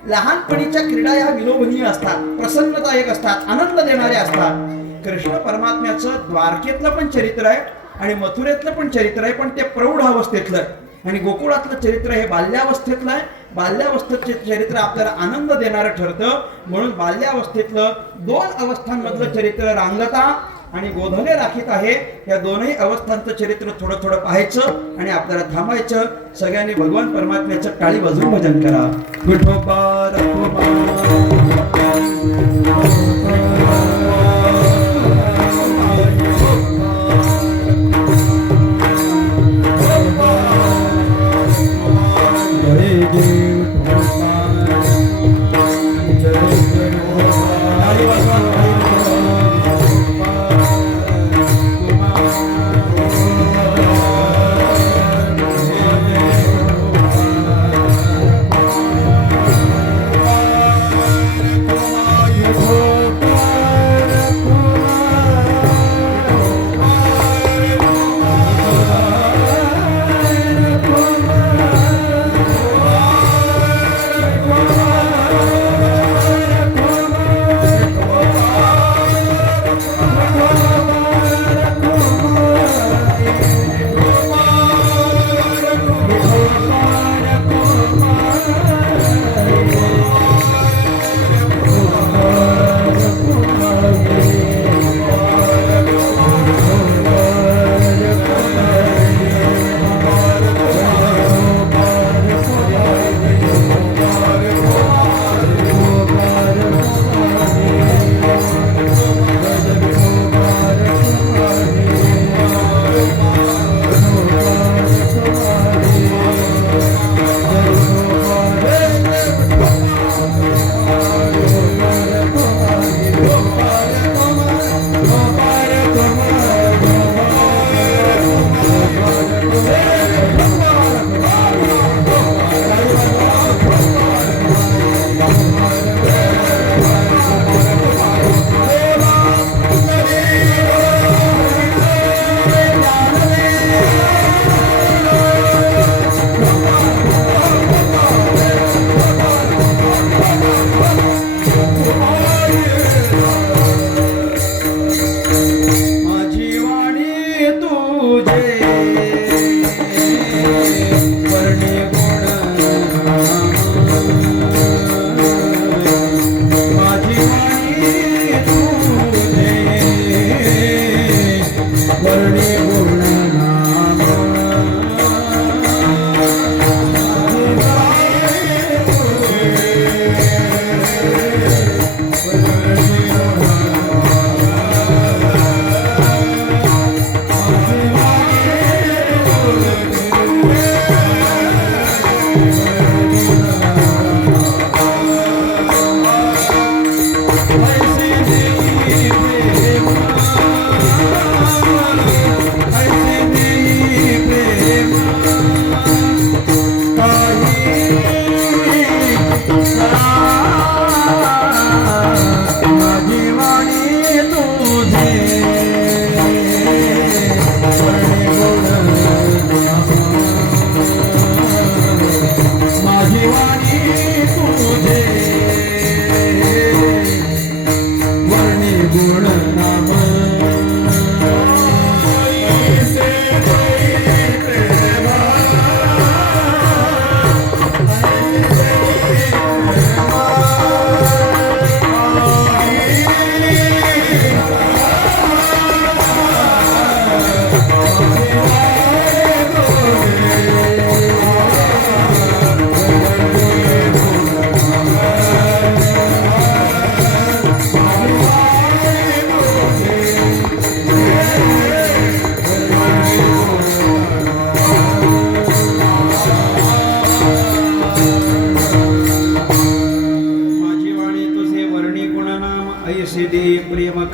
लहानपणीच्या क्रीडा या विलोभनीय असतात, प्रसन्नदायक असतात, आनंद देणारे असतात. कृष्ण परमात्म्याचं द्वारकेतलं पण चरित्र आहे आणि मथुरेतलं पण चरित्र आहे, पण ते प्रौढ अवस्थेतलं आहे. आणि गोकुळातलं चरित्र हे बाल्यावस्थेतलं आहे. बाल्यावस्थेचे चरित्र आपल्याला आनंद देणारं ठरतं. म्हणून बाल्यावस्थेतलं 2 अवस्थांमधलं चरित्र रांगता आणि गोधने राखीत आहे. या दोनही अवस्थांचं चरित्र थोडं पाहायचं आणि आपल्याला थांबायचं. सगळ्यांनी भगवान परमात्म्याचं टाळी वाजवून भजन करा. विठोबा रखोबा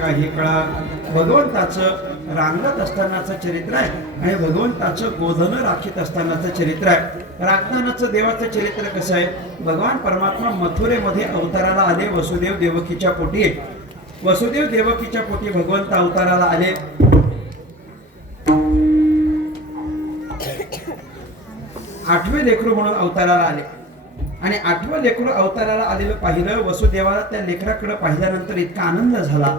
काही कळा. भगवंताचं रांगत असतानाचं चरित्र आहे आणि भगवंताचं गोधन राखीत असतानाचं चरित्र आहे. राखतानाचं देवाचं चरित्र कसं आहे? भगवान परमात्मा मथुरेमध्ये अवताराला आले वसुदेव देवकीच्या पोटी. वसुदेव देवकीच्या पोटी भगवंत अवताराला आले. आठवे लेकरू म्हणून अवताराला आले आणि आठवं लेकरू अवताराला आलेलं पाहिलं. वसुदेवाला त्या लेकराकडे पाहिल्यानंतर इतका आनंद झाला,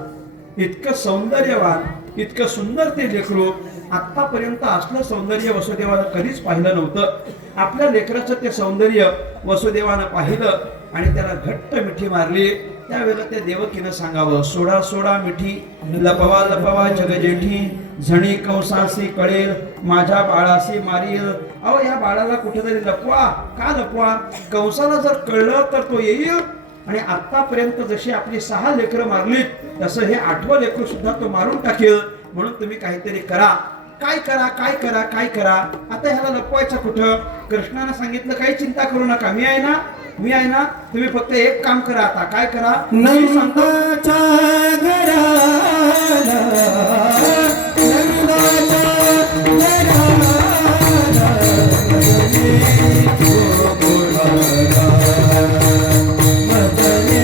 इतकं सौंदर्यवान, इतकं सुंदर ते लेकरू. आतापर्यंत असलं सौंदर्य वसुदेवाला कधीच पाहिलं नव्हतं. आपल्या लेकराचं ते सौंदर्य वसुदेवानं पाहिलं आणि त्याला घट्ट मिठी मारली. त्यावेळेला त्या देवकीनं सांगावं, सोडा सोडा मिठी, लपवा लपवा जगजेठी, झणी कंसासी कळेल, माझ्या बाळासी मारील. अहो या बाळाला कुठेतरी लपवा. का लपवा? कंसाला जर कळलं तर तो येईल आणि आतापर्यंत जशी आपली 6 लेकरं मारलीत तसं हे 8वं लेकरू सुद्धा तो मारून टाकेल. म्हणून तुम्ही काहीतरी करा. काय करा काय करा काय करा? आता ह्याला लपवायचं कुठं? कृष्णानं सांगितलं काही चिंता करू नका, मी आहे ना, मी आहे ना. तुम्ही फक्त एक काम करा. आता काय करा? नंदाच्या घराला, नंदाच्या घराला गोकुळाला, मदने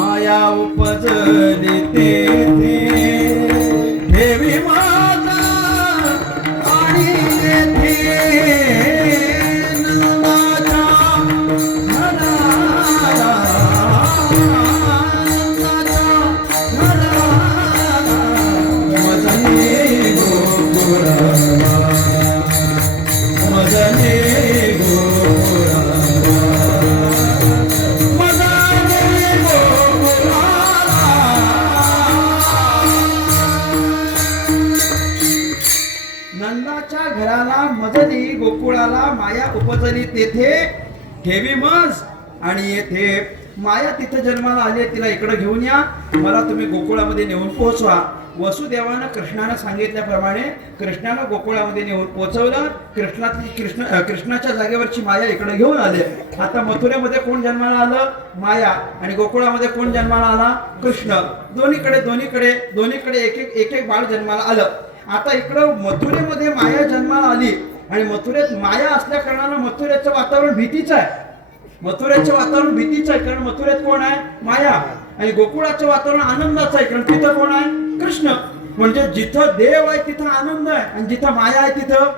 माया उपजली तेथे देवी माता आणि येथे नंदाच्या घराला, नंदाच्या घराला, मदने गोकुळाला, मदने गोकुळाला. नंदाच्या घराला मदनी गोकुळाला माया उपजली तेथे ठेवी मज आणि येथे माया तिथे जन्माला आली. तिला इकडे घेऊन या, मला तुम्ही गोकुळामध्ये नेऊन पोहोचवा. वसुदेवानं कृष्णानं सांगितल्याप्रमाणे कृष्णानं गोकुळामध्ये नेऊन पोहोचवलं. कृष्णाच्या जागेवरची माया इकडे घेऊन आले. आता मथुरेमध्ये कोण जन्माला आलं? माया. आणि गोकुळामध्ये कोण जन्माला आला? कृष्ण. दोन्हीकडे एक एक बाळ जन्माला आलं. आता इकडं मथुरेमध्ये माया जन्माला आली आणि मथुरेत माया असल्या कारणानं मथुरेचं वातावरण भीतीचं आहे. मथुरेचं वातावरण भीतीचं आहे कारण मथुरेत कोण आहे? माया. आणि गोकुळाचं वातावरण आनंदाचं आहे कारण तिथं कोण आहे? कृष्ण. म्हणजे जिथं देव आहे तिथं आनंद आहे आणि जिथं माया आहे तिथं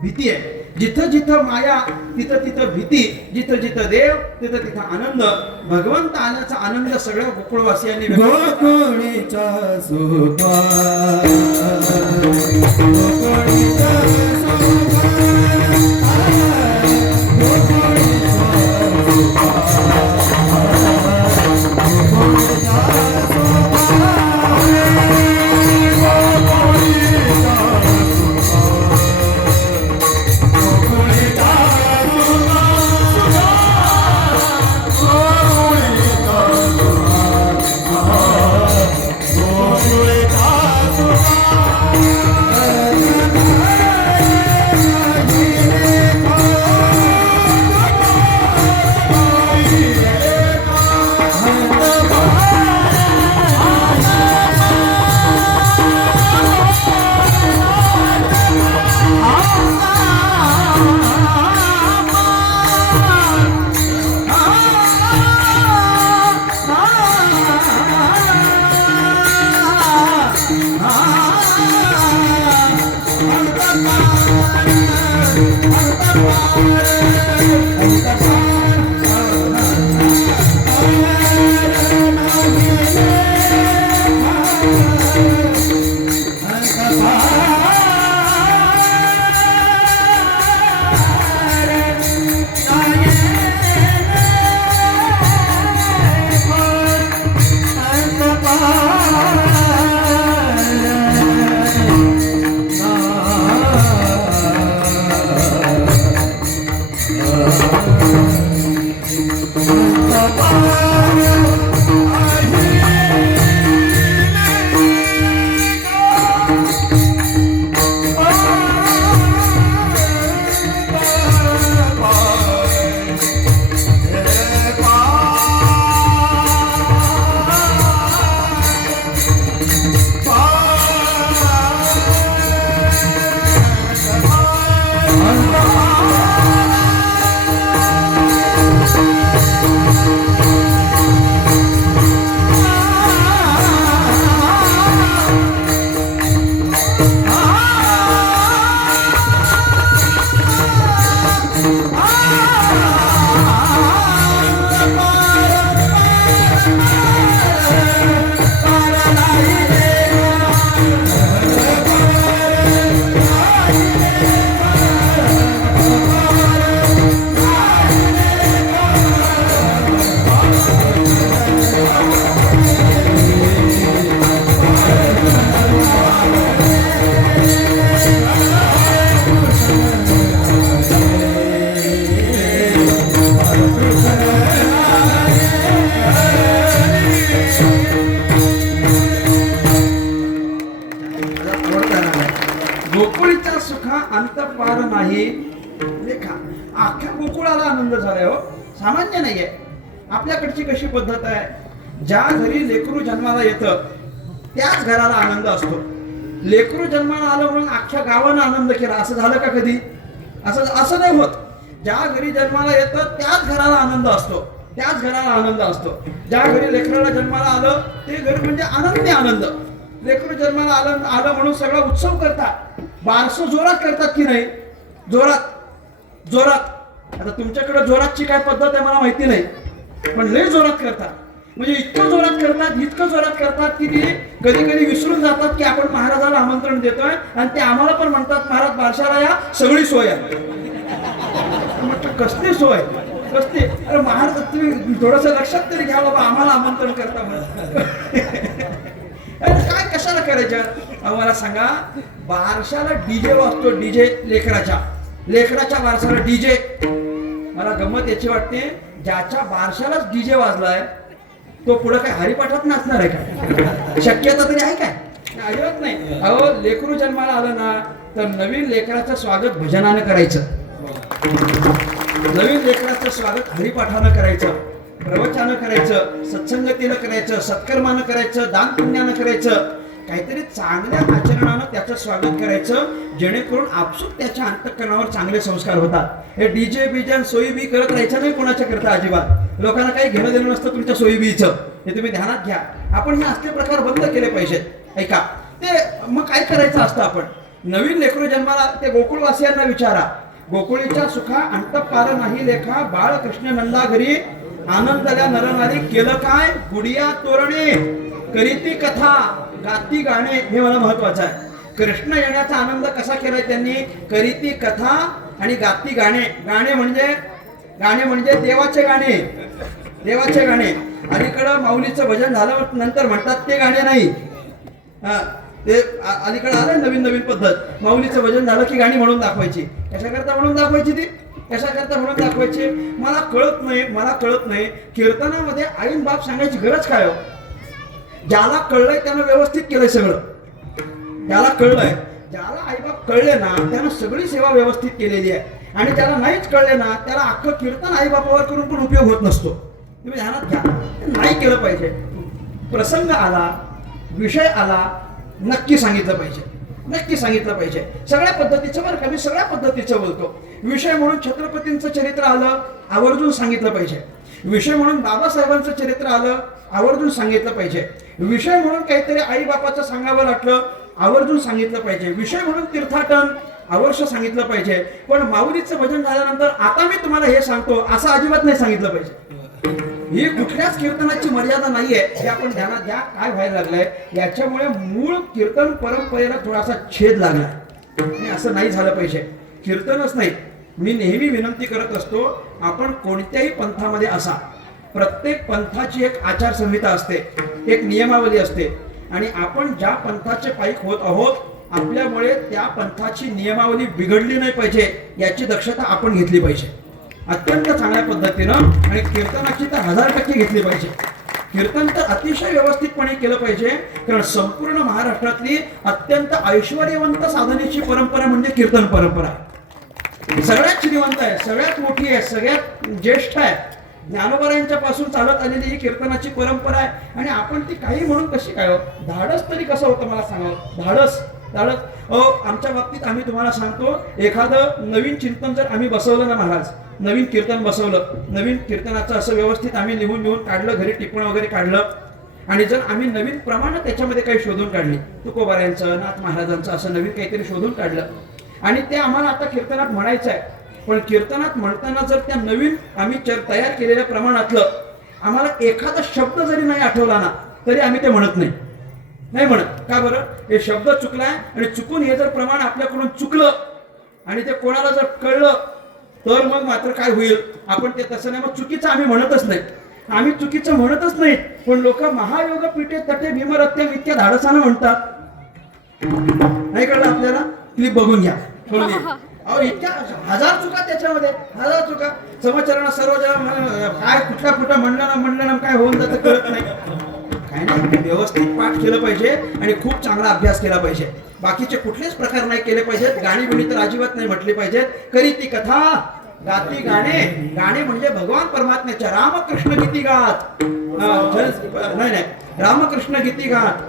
भीती आहे. जिथं जिथं माया तिथं तिथं भीती, जिथं जिथं देव तिथं तिथं आनंद. भगवंत आल्याचा आनंद सगळ्या गोकुळवासियांनी गोकुळीचा सुखा, गोकुळीचा सुखा, गोकुळीचा सुखा, गोकुळीचा सुखा. गोकुळीचा सुखा अंत पार नाही लेखा. अख्ख्या गोकुळाला आनंद झालाय हो, सामान्य नाहीये. आपल्याकडची कशी पद्धत आहे, ज्या घरी लेकरू जन्माला येतं त्याच घराला आनंद असतो. लेकरू जन्माला आलं म्हणून अख्ख्या गावानं आनंद केला असं झालं का कधी? असं नाही होत. ज्या घरी जन्माला येतं त्याच घराला आनंद असतो, त्याच घराला आनंद असतो. ज्या घरी लेकराला जन्माला आलं ते घर म्हणजे आनंदी आनंद. लेकरू जन्माला आलं म्हणून सगळा उत्सव करतात, बारसं जोरात करतात की नाही? जोरात जोरात. आता तुमच्याकडे जोरातची काय पद्धत आहे मला माहिती नाही, पण लय जोरात करतात. म्हणजे इतकं जोरात करतात की ते कधी कधी विसरून जातात की आपण महाराजाला आमंत्रण देतोय आणि ते आम्हाला पण म्हणतात महाराज बारशाला या, सगळी सोय आहे. म्हटलं कसली सोय, कसली? अरे महाराज तुम्ही थोडस लक्षात तरी घ्या बाबा, आम्हाला आमंत्रण करता काय कशाला करायचं मला सांगा. बारशाला डीजे वाजतो, डीजे लेकराच्या बारशाला डीजे. मला गंमत याची वाटते, ज्याच्या बारशालाच डीजे वाजलाय तो पुढे काय हरिपाठात नाचणार आहे का? शक्यता तरी आहे काय? अजिबात नाही. अहो लेकरू जन्माला आलं ना तर नवीन लेकराचं स्वागत भजनानं करायचं, नवीन लेकराचं स्वागत हरिपाठानं करायचं, प्रवचनानं करायचं, सत्संगतीनं करायचं, सत्कर्मानं करायचं, दान पुण्यानं करायचं, काहीतरी चांगल्या आचरणानं त्याचं स्वागत करायचं, जेणेकरून आपसूक त्याच्या अंतःकरणावर चांगले संस्कार होतात. हे डीजे बीजे सोयी बी करत राहायचं नाही कोणाच्या करता अजिबात. लोकांना काही घेणं देणं नसतं तुमच्या सोयी बीचं, हे तुम्ही ध्यानात घ्या. आपण हे असले प्रकार बंद केले पाहिजेत. ऐका, ते मग काय करायचं असतं आपण? नवीन लेकरू जन्माला ते गोकुळवासियांना विचारा, गोकुळीच्या सुखा अंत पार नाही लेखा, बाळ कृष्ण नंदा घरी आनंदल्या नरनारी, केलं काय गुडिया तोरणे, करीती कथा गाती गाणे. हे मला महत्वाचं आहे. कृष्ण येण्याचा आनंद कसा केलाय त्यांनी? करीती कथा आणि गाती गाणे. गाणे म्हणजे देवाचे गाणे. अलीकडं माऊलीचं भजन झालं नंतर म्हणतात ते गाणे नाही. ते अलीकडे आलं नवीन पद्धत. माऊलीचं भजन झालं की गाणी म्हणून दाखवायची. कशाकरता म्हणून दाखवायची ती? कशाकरता म्हणून दाखवायची मला कळत नाही. कीर्तनामध्ये आईन बाप सांगायची गरज काय हो? ज्याला कळलंय त्यानं व्यवस्थित केलंय सगळं. ज्याला आईबाप कळले ना त्यानं सगळी सेवा व्यवस्थित केलेली आहे. आणि ज्याला नाहीच कळले ना त्याला अख्खं कीर्तन आईबापावर करून पण उपयोग होत नसतो. तुम्ही ध्यानात घ्या, नाही केलं पाहिजे. प्रसंग आला, विषय आला, नक्की सांगितलं पाहिजे. सगळ्या पद्धतीचं, बरं का, मी सगळ्या पद्धतीचं बोलतो. विषय म्हणून छत्रपतींचं चरित्र आलं, आवर्जून सांगितलं पाहिजे. विषय म्हणून बाबासाहेबांचं चरित्र आलं, आवर्जून सांगितलं पाहिजे. विषय म्हणून काहीतरी आई बापाचं सांगावं वाटलं, आवर्जून सांगितलं पाहिजे. विषय म्हणून तीर्थाटन अवश्य सांगितलं पाहिजे. पण माऊलीचं भजन झाल्यानंतर आता मी तुम्हाला हे सांगतो असं अजिबात नाही सांगितलं पाहिजे. ही कुठल्याच कीर्तनाची मर्यादा नाहीये, हे आपण ध्यानात घ्या. काय व्हायला लागलंय, याच्यामुळे मूळ कीर्तन परंपरेला थोडासा छेद लागला. असं नाही झालं पाहिजे. कीर्तनच नाही, मी नेहमी विनंती करत असतो, आपण कोणत्याही पंथामध्ये असा, प्रत्येक पंथाची एक आचारसंहिता असते, एक नियमावली असते. आणि आपण ज्या पंथाचे पाईक होत आहोत, आपल्यामुळे त्या पंथाची नियमावली बिघडली नाही पाहिजे याची दक्षता आपण घेतली पाहिजे अत्यंत चांगल्या पद्धतीनं. आणि कीर्तनाची तर 1000% घेतली पाहिजे. कीर्तन तर अतिशय व्यवस्थितपणे केलं पाहिजे. कारण संपूर्ण महाराष्ट्रातली अत्यंत ऐश्वर्यवंत साधनेची परंपरा म्हणजे कीर्तन परंपरा. सगळ्यात श्रीमंत आहे, सगळ्यात मोठी आहे, सगळ्यात ज्येष्ठ आहे. ज्ञानोबरायांच्या पासून चालत आलेली ही कीर्तनाची परंपरा आहे. आणि आपण ती काही म्हणून कशी काय हो? धाडस तरी कसं होतं मला सांगावं. धाडस आमच्या बाबतीत आम्ही तुम्हाला सांगतो, एखादं नवीन चिंतन जर आम्ही बसवलं ना, महाराज नवीन कीर्तन बसवलं, नवीन कीर्तनाचं असं व्यवस्थित आम्ही लिहून काढलं, घरी टिपण वगैरे काढलं, आणि जर आम्ही नवीन प्रमाण त्याच्यामध्ये काही शोधून काढली, तुकोबाऱ्यांचं, नाथ महाराजांचं असं नवीन काहीतरी शोधून काढलं, आणि ते आम्हाला आता कीर्तनात म्हणायचं आहे. पण कीर्तनात म्हणताना जर त्या नवीन आम्ही तयार केलेल्या प्रमाणातलं आम्हाला एखादा शब्द जरी नाही आठवला ना, तरी आम्ही ते म्हणत नाही म्हणत. का बरं? हे शब्द चुकलाय, आणि चुकून हे जर प्रमाण आपल्याकडून चुकलं आणि ते कोणाला जर कळलं तर मग मात्र काय होईल? आपण ते तसं नाही, मग चुकीचं आम्ही म्हणतच नाही. पण लोक महायोग पीठे तटे भीमरथ्यम इतक्या धाडसानं म्हणतात. नाही कळलं आपल्याला? क्लिप बघून घ्या. इतक्या 1000 चुका त्याच्यामध्ये, 1000 चुका. समचरण सर्व काय कुठल्या म्हणलं ना काय होऊन जातं कळत नाही. आहे ना, व्यवस्थित पाठ केलं पाहिजे आणि खूप चांगला अभ्यास केला पाहिजे. बाकीचे कुठलेच प्रकार नाही केले पाहिजेत. गाणी बिणी तर अजिबात नाही म्हटली पाहिजेत. करी ती कथा गाती गाणे. गाणे म्हणजे भगवान परमात्म्याच्या रामकृष्ण गीती गात, नाही नाही, रामकृष्ण गीती गात,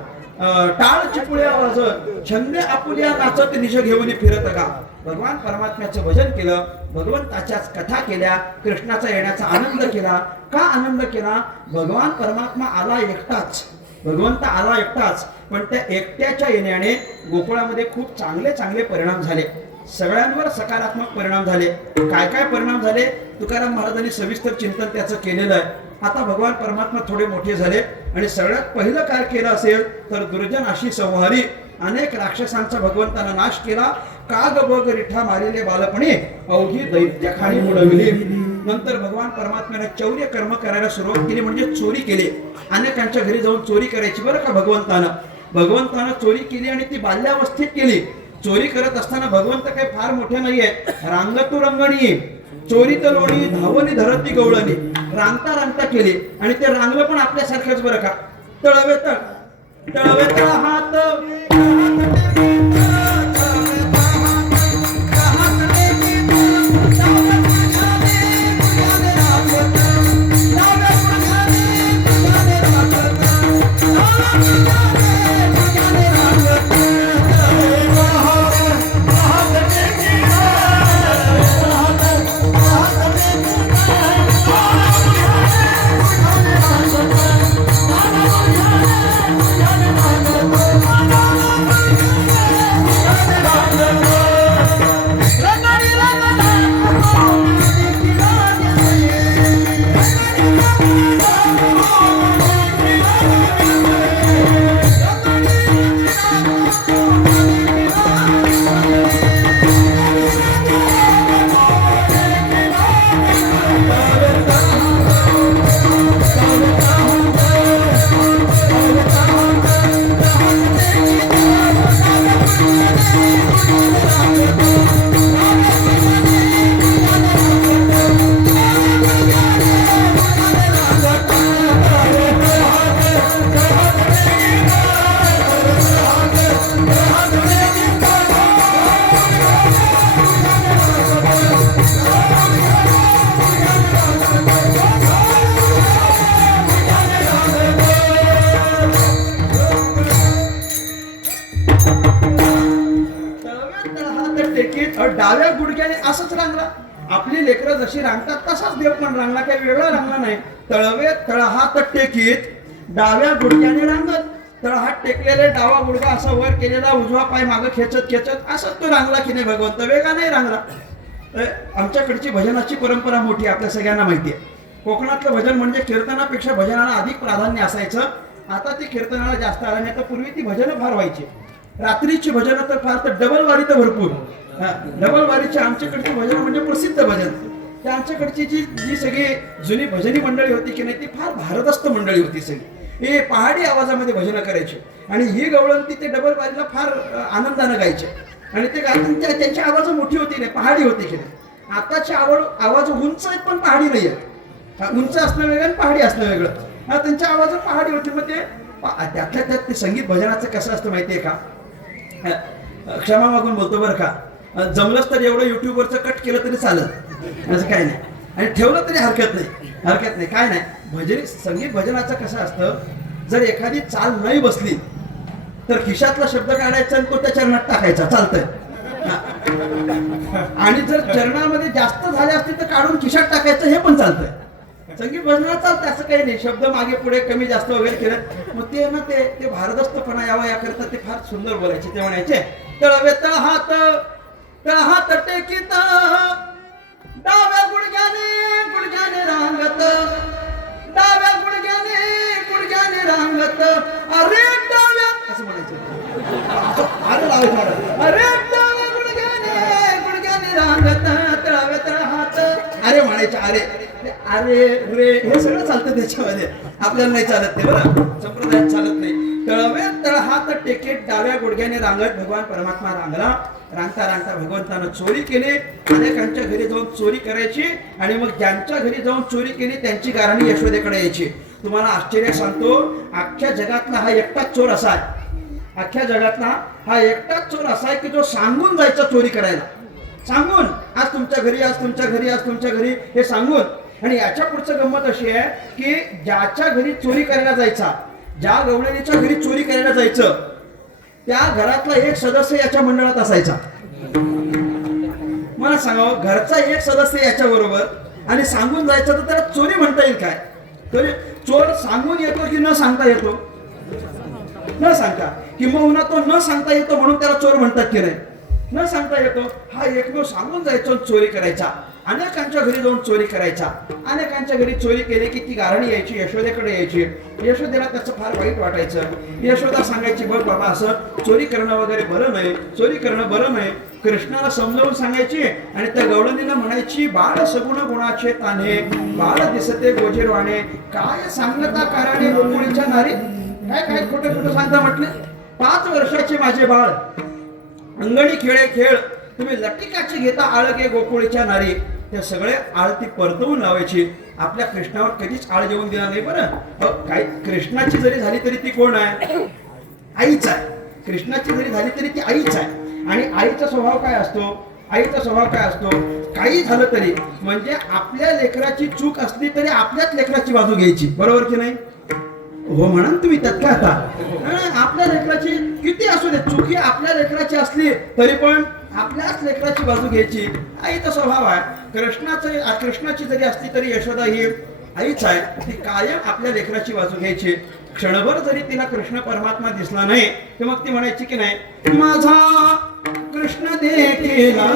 टाळ चिपुळ्या वाजत, छंद आपुल्या नाचत निज घेऊन फिरत का. भगवान परमात्म्याचं भजन केलं, भगवंताच्याच कथा केल्या, कृष्णाचा येण्याचा आनंद केला. का आनंद केला? भगवान परमात्मा आला एकटाच, भगवंत आला एकटाच, पण त्या एकट्याच्या येण्याने गोकुळामध्ये खूप चांगले चांगले परिणाम झाले. सगळ्यांवर सकारात्मक परिणाम झाले. काय काय परिणाम झाले तुकाराम महाराजांनी सविस्तर चिंतन त्याचं केलेलं आहे. आता भगवान परमात्मा थोडे मोठे झाले आणि सगळ्यात पहिलं काय केलं असेल तर दुर्जन अशी संहारी अनेक राक्षसांचा भगवंतानं नाश केला. काग बग रिठा मारिले बालपणी अवघी दैत्य खाणी उडविली. नंतर भगवान परमात्म्याने चौर्य कर्म करायला सुरुवात केली, म्हणजे चोरी केली. अनेकांच्या घरी जाऊन चोरी करायची बरं का. भगवंतानं चोरी केली आणि ती बाल्यावस्थेत केली. चोरी करत असताना भगवंत काही फार मोठे नाहीये. रांगतू रंगणी चोरी तर लोणी धावणी धरती गवळणी, रांगता रांगता केली आणि ते रांगलं पण आपल्यासारखंच बरं का. तळवे तळ हात डाव्या गुडघ्याने असंच रांगला. आपली लेकरं जशी रांगतात तसाच देव पण रांगला, काही वेगळा रांगला नाही. तळहात टेकीत डाव्या गुडघ्याने रांगत, तळहात टेकलेले, डावा गुडघा असा वर केलेला, उजवा पाय मागे खेचत असंच तो रांगला की नाही. भगवंत वेगा नाही रांगला. आमच्याकडची भजनाची परंपरा मोठी आपल्या सगळ्यांना माहिती आहे. कोकणातलं भजन म्हणजे कीर्तनापेक्षा भजनाला अधिक प्राधान्य असायचं. आता ती कीर्तनाला जास्त आलं नाही. तर पूर्वी ती भजनं फार व्हायची. रात्रीची भजनं तर फार, तर डबल वारी तर भरपूर. डबल वारीची आमच्याकडची भजन म्हणजे प्रसिद्ध भजन. त्या आमच्याकडची जी सगळी जुनी भजनी मंडळी होती की नाही, ती फार भारदस्त मंडळी होती सगळी. हे पहाडी आवाजामध्ये भजनं करायचे आणि ही गवळणती ते डबल वारीला फार आनंदानं गायचे. आणि ते गाताना त्यांची आवाज मोठी होती नाही, पहाडी होती की नाही. आताची आवाज उंच आहेत पण पहाडी नाही आहेत. उंच असणं वेगळं आणि पहाडी असणं वेगळं. त्यांच्या आवाज पहाडी होती. मग ते त्यातल्या त्यात ते संगीत भजनाचं कसं असतं माहितीये का. क्षमा मागून बोलतो बरं का. जमलंच तर एवढं युट्यूबवरचं कट केलं तरी चालत, असं काय नाही. आणि ठेवलं तरी हरकत नाही, काय नाही. संगीत भजनाचं कसं असतं, जर एखादी चाल नाही बसली तर खिशातला शब्द काढायचा आणि तो त्या चरणात टाकायचा, चालतंय. आणि जर चरणामध्ये जास्त झाले असतील तर काढून खिशात टाकायचं, हे पण चालतंय. संगीत भजनाला चालतं, असं काही नाही. शब्द मागे पुढे कमी जास्त वगैरे केलं. मग ते ना ते भारदस्तपणा यावा याकरता ते फार सुंदर बोलायचे. ते म्हणायचे तळवे तळहात टेकीत डाव्या गुडघ्याने रांगत, डाव्या गुडघ्याने रांगत, अरे डाव्या, असं म्हणायचं. अरे लावायचं, अरे डाव्या गुडघ्याने रांगत, तळहात, अरे म्हणायचे. अरे रे हे सगळं चालतं त्याच्यामध्ये. आपल्याला नाही चालत ते, बरं, संप्रदायात चालत नाही. तळहात टेकीत डाव्या गुडघ्याने रांगत भगवान परमात्मा रांगला. रांगता भगवंतानं चोरी केली. अनेकांच्या घरी जाऊन चोरी करायची आणि मग ज्यांच्या घरी जाऊन चोरी केली त्यांची गारणी यशोदेकडे यायची. तुम्हाला आश्चर्य सांगतो, अख्ख्या जगातला हा एकटाच चोर असा आहे, अख्ख्या जगातला हा एकटाच चोर असा आहे की जो सांगून जायचा चोरी करायला, सांगून आज तुमच्या घरी, आज तुमच्या घरी, आज तुमच्या घरी हे सांगून. आणि याच्या पुढचं गंमत अशी आहे की ज्याच्या घरी चोरी करायला जायचा, ज्या गवळणीच्या घरी चोरी करायला जायचं, त्या घरातला एक सदस्य याच्या मंडळात असायचा. मला सांगावं, घरचा एक सदस्य याच्या बरोबर आणि सांगून जायचं, तर त्याला चोरी म्हणता येईल काय? तरी चोर सांगून येतो की न सांगता येतो? न सांगता. किंबहुना तो न सांगता येतो म्हणून त्याला चोर म्हणतात की नाही? न सांगता येतो. हा एकमेव सांगून जायचो, चोरी करायचा, अनेकांच्या घरी जाऊन चोरी करायचा. अनेकांच्या घरी चोरी केली की ती गारणी यायची, यशोदेकडे यायची. यशोदेला त्याचं फार वाईट वाटायचं. यशोदा सांगायची, बघ बाबा, असं चोरी करणं वगैरे बरं नाही, चोरी करणं बरं नाही. कृष्णाला समजावून सांगायची आणि त्या गवळणीला म्हणायची, बाळ सगुण गुणाचे ताने, बाळ दिसते गोजीरवाणे, काय सांगता काराने गोकुळीच्या नारी. काय काय खोटं खोटं सांगता म्हटले. 5 वर्षाचे माझे बाळ, अंगणी खेळे खेळ, तुम्ही लटिकाची घेता आळगे गोकुळीच्या नारी. ते सगळे आळ ती परतवून लावायची. आपल्या कृष्णावर कधीच आळ जेवून दिला नाही. बरं, काही कृष्णाची जरी झाली तरी ती कोण आहे? आईच आहे. कृष्णाची जरी झाली तरी ती आईच आहे. आणि आईचा स्वभाव काय असतो? आईचा स्वभाव काय असतो? काही झालं तरी, म्हणजे आपल्या लेकराची चूक असली तरी आपल्याच लेकराची बाजू घ्यायची. बरोबर की नाही? हो म्हणा तुम्ही, त्यात काय आता? आपल्या लेकराची किती असू दे, चुकी आपल्या लेकराची असली तरी पण आपल्याच लेकराची बाजू घ्यायची. आईचा स्वभाव आहे. कृष्णाची जरी असली तरी यशोदा ही आईच आहे. ती कायम आपल्या लेकराची बाजू घ्यायची. क्षणभर जरी तिला कृष्ण परमात्मा दिसला नाही तर मग ती म्हणायची की नाही, माझा कृष्ण देखील का,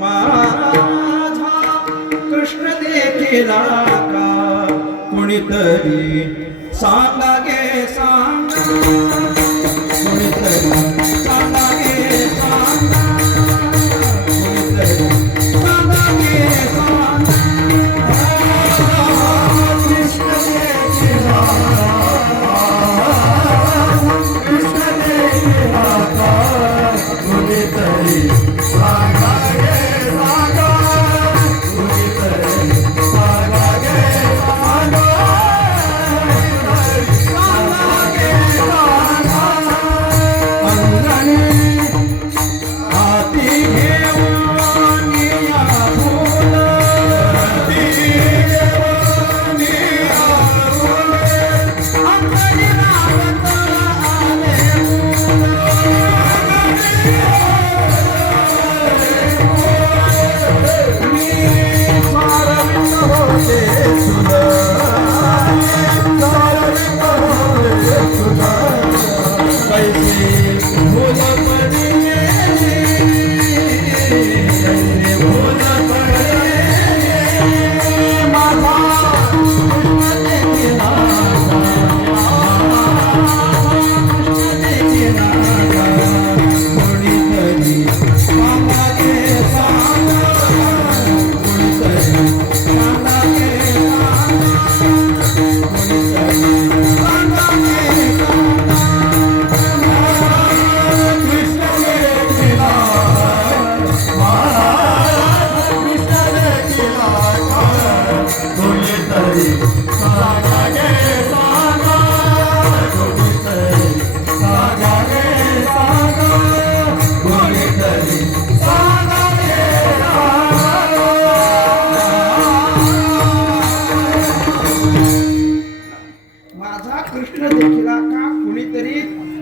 माझा कृष्ण देखील का, कुणीतरी सांगा गे सांगा, कुणीतरी सांगा गे सांगा, कुणीतरी सांगा गे सांगा. कृष्ण देखीला, कृष्ण देखीला का, कुणीतरी सांगा गे सांगा, कुणीतरी सांगा गे सांगा.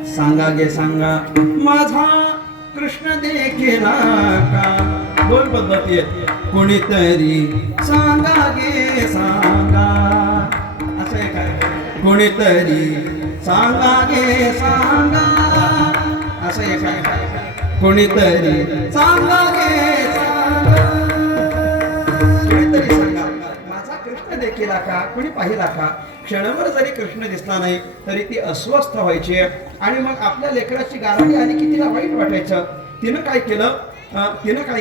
सांगा गे सांगा, माझा कृष्ण देखीला का. दोन पद्धती आहेत. कुणीतरी सांगा गे सांगा, असं आहे काय? कुणीतरी सांगा गे सांगा, असं आहे काय? कुणीतरी सांगा गे सांगा, कुणीतरी सांगा माझा कृष्ण देखीला का, कुणी पाहिला का. क्षणभर जरी कृष्ण दिसला नाही तरी ती अस्वस्थ व्हायची. आणि मग आपल्या लेकराची गाराणी आली की तिला वाईट वाटायचं. तिनं काय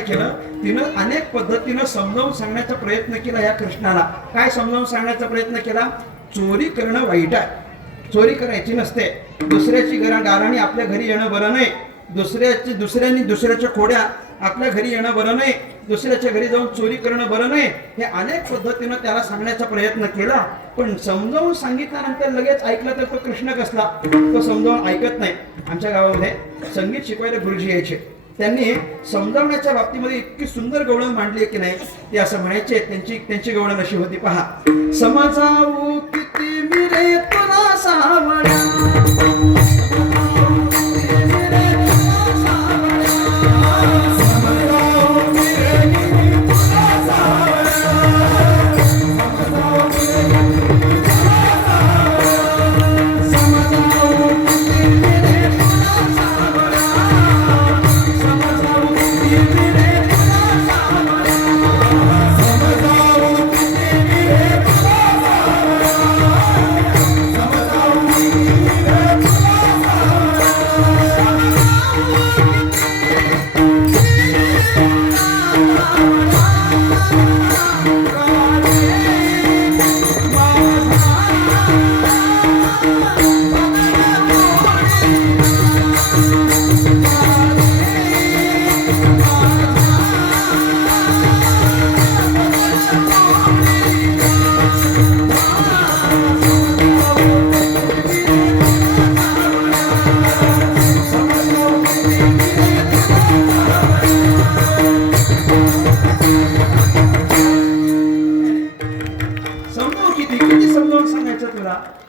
केलं, तिनं अनेक पद्धतीनं समजावून सांगण्याचा प्रयत्न केला या कृष्णाला. काय समजावून सांगण्याचा प्रयत्न केला? चोरी करणं वाईट आहे, चोरी करायची नसते. दुसऱ्याची गाराणी आपल्या घरी येणं बरं नाही. दुसऱ्याच्या खोड्या आपल्या घरी येणं बरं नाही. दुसऱ्याच्या घरी जाऊन चोरी करणं बरं नाही, हे अनेक पद्धतीनं त्याला सांगण्याचा प्रयत्न केला. पण समजावून सांगितल्यानंतर लगेच ऐकलं तर तो कृष्ण कसला, तो समजावून ऐकत नाही. आमच्या गावामध्ये संगीत शिकवायला गुरुजी यायचे. त्यांनी समजावण्याच्या बाबतीमध्ये इतकी सुंदर गवळण मांडली की नाही, ते असं म्हणायचे. त्यांची गवळण अशी होती, पहा. समजावू किती मी रे तुला सावळ्या,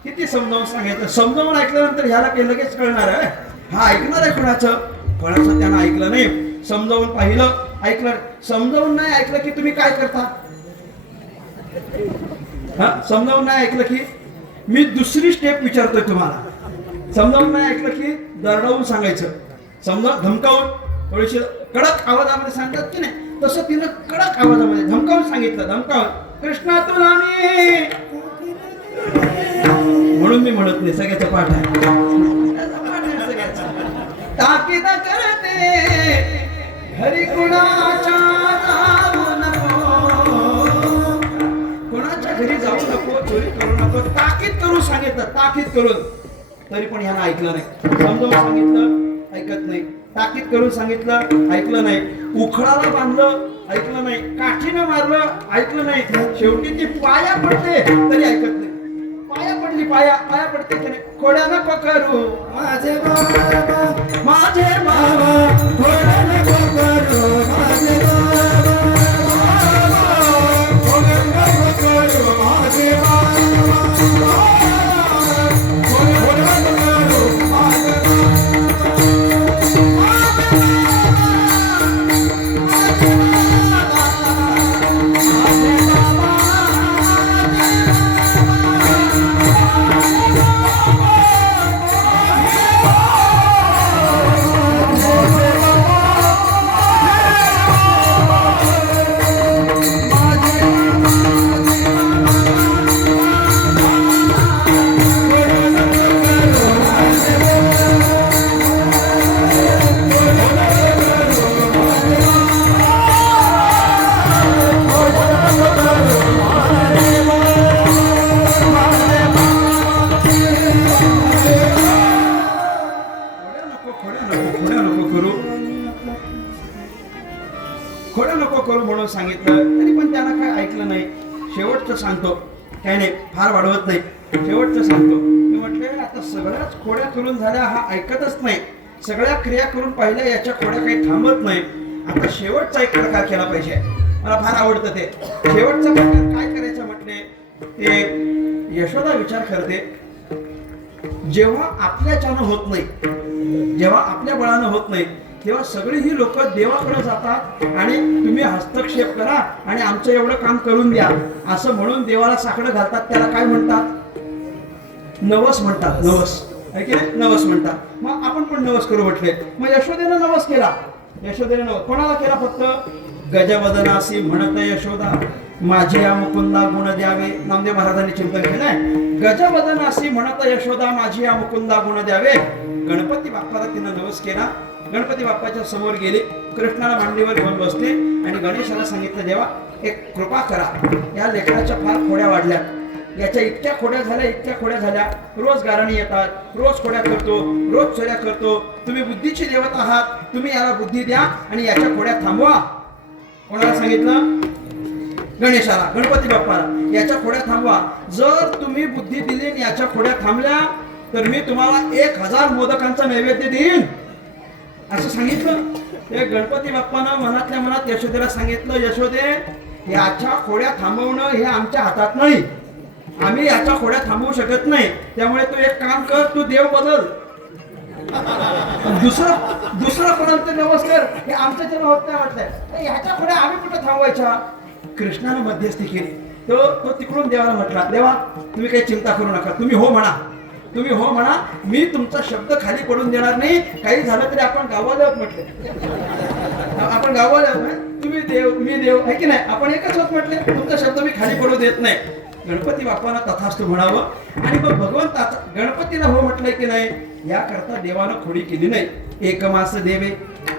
किती समजावून सांगायचं. समजावून ऐकल्यानंतर ह्याला काही लगेच कळणार आहे, हा ऐकणार आहे कोणाचं त्यानं ऐकलं नाही. समजावून पाहिलं, ऐकलं. समजावून नाही ऐकलं की तुम्ही काय करता? हा, समजावून नाही ऐकलं की मी दुसरी स्टेप विचारतोय तुम्हाला. समजावून नाही ऐकलं की दरडावून सांगायचं, समजावून धमकावून, थोडीशी कडक आवाजामध्ये सांगतात की नाही, तसं तिनं कडक आवाजामध्ये धमकावून सांगितलं. धमकावून, कृष्णा तुला मी, म्हणून मी म्हणत नाही, सगळ्याचा पाठ आहे. ताकीद करते घरी कुणाच्या जाऊ नको, कुणाच्या घरी जाऊ नको, चोरी करू नको, ताकीद करून सांगितलं, ताकीद करून. तरी पण ह्यानं ऐकलं नाही. समजावून सांगितलं, ऐकत नाही. ताकीद करून सांगितलं, ऐकलं नाही. उखळाला बांधलं, ऐकलं नाही. काठीनं मारलं, ऐकलं नाही. शेवटी ती पाया पडते तरी ऐकत नाही. पाया पडली, पाया पडते की नाही. खोड्या नको करू माझे बाबा, माझे बाबा, खोड्या नको करू माझे बाबा, खोड्या नको करू माझे बाबा, खोड्या नको करू माझे म्हणून सांगितलं. तरी पण त्याला काय ऐकलं नाही. शेवटचं सांगतो, काय नाही, फार वाढवत नाही, शेवटचं सांगतो. मी म्हटले आता सगळ्याच खोड्या करून झाल्या, हा ऐकतच नाही. सगळ्या क्रिया करून पाहिल्या, याच्या खोड्या काही थांबत नाही. आता शेवटचा एक प्रकार केला पाहिजे, मला फार आवडतं ते. शेवटचा प्रकार काय करायचं म्हटले, ते यशोदा विचार करते, जेव्हा आपल्याच्यानं होत नाही, जेव्हा आपल्या बळानं होत नाही, तेव्हा सगळी ही लोक देवाकडे जातात आणि तुम्ही हस्तक्षेप करा आणि आमचं एवढं काम करून द्या असं म्हणून देवाला साकडं घालतात. त्याला काय म्हणतात? नवस म्हणतात. नवस आहे की नाही? नवस म्हणतात. मग आपण पण नवस करू म्हटले. मग यशोदेनं नवस केला. यशोदेनं नवस कोणाला केला? फक्त गजवदनासी म्हणत यशोदा माझी या मुकुंदा गुण द्यावे. नामदेव महाराजांनी चिंतन केलंय. गजवदनासी म्हणत यशोदा माझी या मुकुंदा गुण द्यावे. गणपती बाप्पाला तिनं नवस केला. गणपती बाप्पाच्या समोर गेले, कृष्णाला मांडीवर घेऊन बसले आणि गणेशाला सांगितलं, देवा एक कृपा करा, या लेकराच्या फार खोड्या वाढल्या, याच्या इतक्या खोड्या झाल्या, इतक्या खोड्या झाल्या, रोज गारणी येतात, रोज खोड्या करतो, रोज चोऱ्या करतो, तुम्ही बुद्धीची देवत आहात, तुम्ही याला बुद्धी द्या आणि याच्या खोड्या थांबवा. कोणाला सांगितलं? गणेशाला, गणपती बाप्पाला. याच्या खोड्या थांबवा. जर तुम्ही बुद्धी दिली आणि याच्या खोड्या थांबल्या तर मी तुम्हाला 1000 मोदकांचा नैवेद्य देईन असं सांगितलं. ते गणपती बाप्पानं मनातल्या मनात यशोदेला सांगितलं, यशोदे याच्या खोड्या थांबवणं हे आमच्या हातात नाही, आम्ही याच्या खोड्या थांबवू शकत नाही. त्यामुळे तू एक काम कर, तू देव बदल. दुसरं कोणाला नमस्कार हे आमच्या जन्म होत नाही म्हटलंय. ह्याच्या खोड्या आम्ही कुठं थांबवायच्या? कृष्णानं मध्यस्थी केली. तो तिकडून देवाला म्हटला, देवा तुम्ही काही चिंता करू नका, तुम्ही हो म्हणा, तुम्ही हो म्हणा, मी तुमचा शब्द खाली पडून देणार नाही. काही झालं तरी आपण गावाला आहोत म्हटले, आपण गावाला आहोत, तुम्ही देव मी देव आहे की नाही, आपण एकच होत म्हटले, तुमचा शब्द मी खाली पडू देत नाही. गणपती बाप्पाला तथास्तु म्हणावं आणि मग भगवंताचा गणपतीला हो म्हटलंय की नाही, याकरता देवानं खोडी केली नाही. एकमास देवे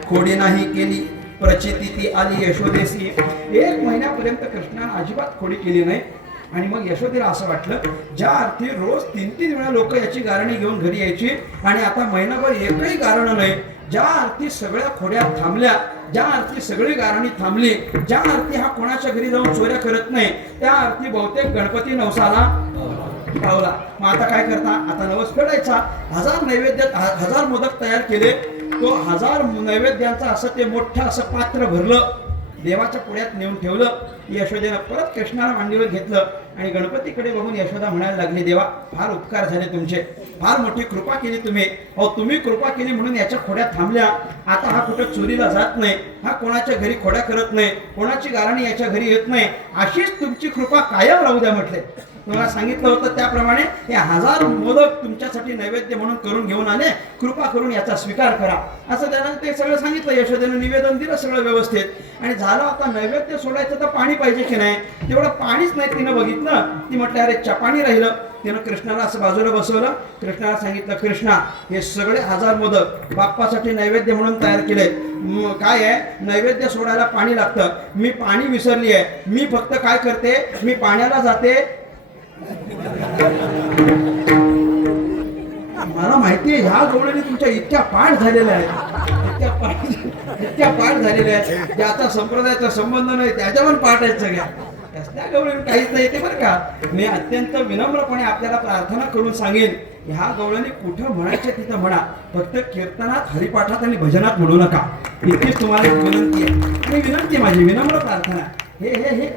खोडी नाही केली, प्रचिती ती आली यशोदेसी. 1 महिन्यापर्यंत कृष्णानं अजिबात खोडी केली नाही. आणि मग यशोदेला असं वाटलं, ज्या अर्थी रोज 3-3 वेळा लोक याची गारणी घेऊन घरी यायची आणि आता महिनाभर एकही गारणं नाही, ज्या अर्थी सगळ्या खोड्या थांबल्या, ज्या अर्थी सगळी गारणी थांबली, ज्या अर्थी हा कोणाच्या घरी जाऊन चोऱ्या करत नाही, त्या अर्थी बहुतेक गणपती नवसाला पावला. मग आता काय करता? आता नवस फेडायचा. 1000 मोदक तयार केले. तो 1000 नैवेद्यांचा असं ते मोठं असं पात्र भरलं, देवाच्या पुढ्यात नेऊन ठेवलं. यशोदेनं परत कृष्णाला मांडीवर घेतलं आणि गणपतीकडे बघून यशोदा म्हणायला लागली, देवा फार उपकार झाले तुमचे, फार मोठी कृपा केली तुम्ही. अहो तुम्ही कृपा केली म्हणून याच्या खोड्या थांबल्या. आता हा कुठं चोरीला जात नाही, हा कोणाच्या घरी खोड्या करत नाही, कोणाची गारणी याच्या घरी येत नाही. अशीच तुमची कृपा कायम राहू द्या म्हटले. तुम्हाला सांगितलं होतं त्याप्रमाणे हे 1000 मोदक तुमच्यासाठी नैवेद्य म्हणून करून घेऊन आले, कृपा करून याचा स्वीकार करा असं त्यानं ते सगळं सांगितलं. यशोदेनं निवेदन दिलं सगळं व्यवस्थित. आणि झालं आता नैवेद्य सोडायचं तर पाणी पाहिजे की नाही, तेवढं पाणीच नाही. तिनं बघितलं, ती म्हटलं अरे पाणी राहिलं. तिनं कृष्णाला असं बाजूला बसवलं. कृष्णाला सांगितलं, कृष्णा हे सगळे 1000 मोदक बाप्पासाठी नैवेद्य म्हणून तयार केले. काय आहे, नैवेद्य सोडायला पाणी लागतं, मी पाणी विसरली आहे. मी फक्त काय करते, मी पाण्याला जाते. मला माहितीये ह्या गवळणी तुमच्या इतक्या पाठ झालेल्या आहेत, इतक्या पाठ झालेल्या आहेत, ज्याचा संप्रदायाचा संबंध नाही त्याच्या पण पाठ आहेत सगळ्या. त्या गवळणी काहीच नाही येते बरं का. मी अत्यंत विनम्रपणे आपल्याला प्रार्थना करून सांगेन, ह्या गवळणी कुठं म्हणायचे तिथं म्हणा, फक्त कीर्तनात, हरिपाठात आणि भजनात म्हणू नका. इतकीच तुम्हाला एक विनंती आहे. आणि विनंती माझी विनम्र प्रार्थना,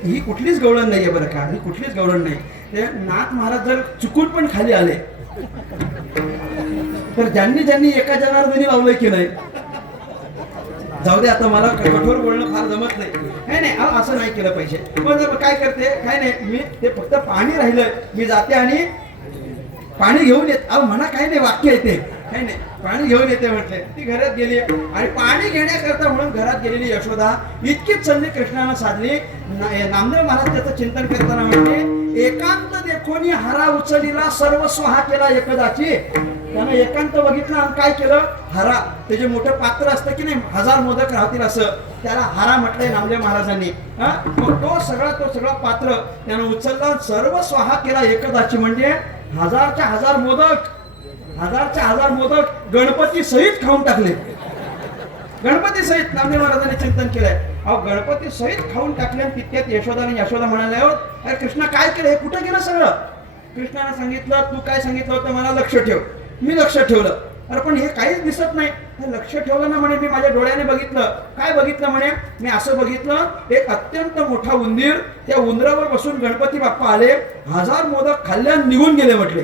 ही कुठलीच गवळण नाहीये बरं का, ही कुठलीच गवळण नाही. ते नाथ महाराज जर चुकून पण खाली आले तर ज्यांनी एका जनार्दनी लावलंय की नाही, जाऊ दे आता मला कठोर बोलणं फार जमत नाही, नाही असं नाही केलं पाहिजे. पण काय करते, काय नाही, मी ते फक्त पाणी राहिलं, मी जाते आणि पाणी घेऊन येत. अहो म्हणा काही नाही, वाक्य येते, काही नाही, पाणी घेऊन येते म्हटले. ती घरात गेली आणि पाणी घेण्याकरता म्हणून घरात गेलेली यशोदा इतकीच संधी कृष्णानं साधली. नामदेव महाराज त्याचं चिंतन करताना म्हणते, एकांत देखोनी हरा उचलीला सर्व स्वाहा केला एकदाची. त्यानं एकांत बघितलं आणि काय केलं, हरा, ते जे मोठं पात्र असतं की नाही, 1000 मोदक राहतील असं, त्याला हरा म्हटलंय नामदेव महाराजांनी. मग तो सगळा पात्र त्यानं उचलला, सर्व स्वाहा केला एकदाची. म्हणजे 1000च्या 1000 मोदक, 1000च्या 1000 मोदक गणपती सहित खाऊन टाकले. गणपती सहित नामदेव महाराजांनी चिंतन केलंय. अहो गणपती सहित खाऊन टाकले. तितक्यात यशोदा म्हणाल्या, अरे कृष्णा काय केलं, हे कुठं गेलं सगळं? कृष्णाने सांगितलं, तू काय सांगितलं होतं मला लक्ष ठेव. मी लक्ष ठेवलं. अरे पण हे काहीच दिसत नाही. हे लक्ष ठेवलं ना म्हणे, मी माझ्या डोळ्याने बघितलं. काय बघितलं म्हणे, मी असं बघितलं, एक अत्यंत मोठा उंदीर, त्या उंदरावर बसून गणपती बाप्पा आले, 1000 मोदक खाल्ल्या निघून गेले म्हटले.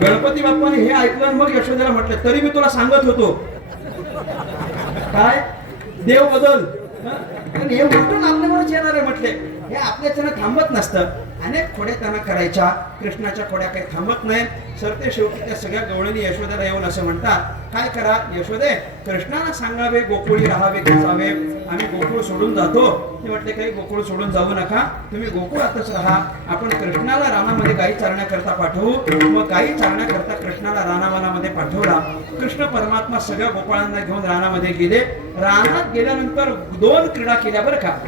गणपती बाप्पाने हे ऐकलं मग यशोदेला म्हटले, तरी मी तुला सांगत होतो, काय देव बदल. हे मोठं नामदेवच येणार आहे म्हटले. हे आपल्याच्यानं थांबत नसतं. अनेक खोड्या त्यांना करायच्या, कृष्णाच्या खोड्या काही थांबत नाहीत. सरते शेवटी त्या सगळ्या गवळणी यशोदेला येऊन असं म्हणतात, काय करा यशोदे, कृष्णाला सांगावे गोकुळी राहावे की जावे, आम्ही गोकुळ सोडून जातो. ते म्हटले, काही गोकुळ सोडून जाऊ नका, तुम्ही गोकुळातच राहा. आपण कृष्णाला रानामध्ये गायी चारण्याकरता पाठवू. मग गायी चारण्याकरता कृष्णाला रानावनामध्ये पाठवला. कृष्ण परमात्मा सगळ्या गोपाळांना घेऊन रानामध्ये गेले. रानात गेल्यानंतर 2 क्रीडा केल्या बरं का.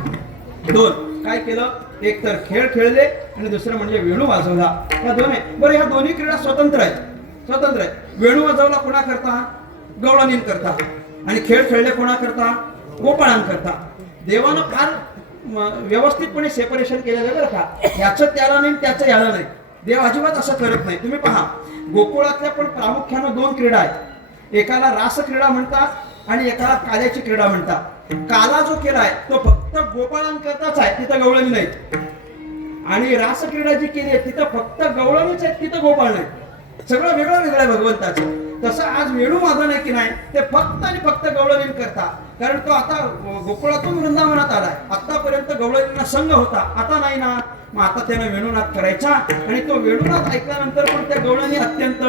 2 काय केलं, एक तर खेळ खेळले आणि दुसरं म्हणजे वेणू वाजवला. या दोन आहे बरं. ह्या दोन्ही क्रीडा स्वतंत्र आहेत. वेणू वाजवला कोणा करता, गवळणीं करता, आणि खेळ खेळले कोणा करता, गोपाळां करता. देवानं फार व्यवस्थितपणे सेपरेशन केलेलं आहे बरं का. याचं त्याला नाही, त्याचं याला नाही. देव अजिबात असं करत नाही. तुम्ही पहा, गोकुळातल्या पण प्रामुख्यानं 2 क्रीडा आहेत. एकाला रास क्रीडा म्हणतात आणि एकाला काल्याची क्रीडा म्हणतात. काला जो केला आहे तो फक्त गोपाळांकरताच आहे, तिथं गवळणी नाहीत. आणि रास क्रीडा जी केली आहे तिथं फक्त गवळणीच आहेत, तिथं गोपाळ नाही. सगळं वेगळं वेगळं आहे भगवंताचं. तसं आज वेणू वादन आहे की नाही, ते फक्त आणि फक्त गवळणी करता. कारण तो आता गोकुळातून वृंदावनात आलाय. आतापर्यंत गवळणींना संघ होता, आता नाही ना. मग आता त्यानं वेणुनाद करायचा आणि तो वेणुनाद ऐकल्यानंतर पण त्या गवळणी अत्यंत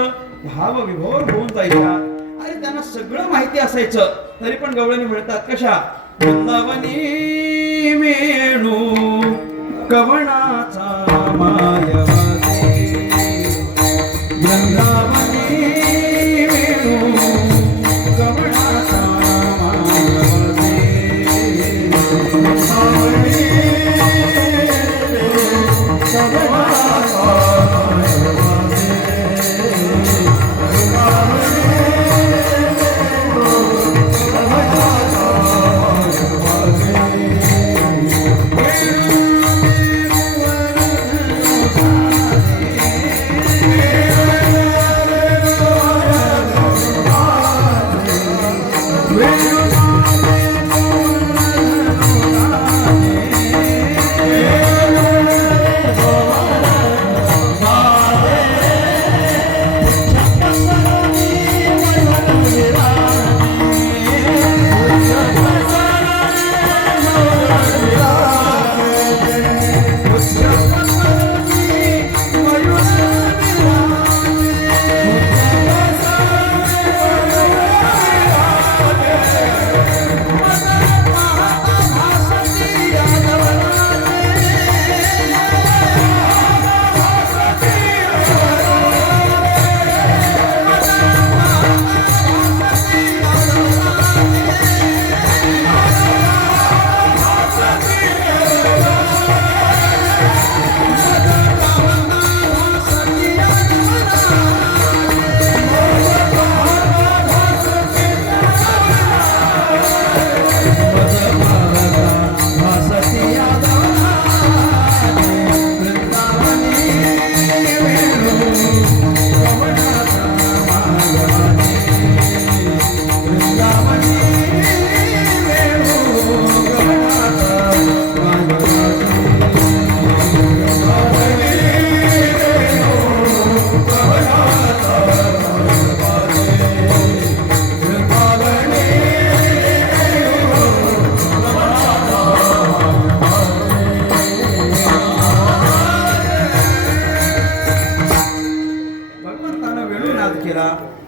भावविभोर होऊन जायच्या. आणि त्यांना सगळं माहिती असायचं, तरी पण गवळणी म्हणतात कशा, वृंदावनी वेणू कवणाचा मायवादे, वृंदावनी वेणू कवणाचा मायवादे, वृंदावनी कवणाचा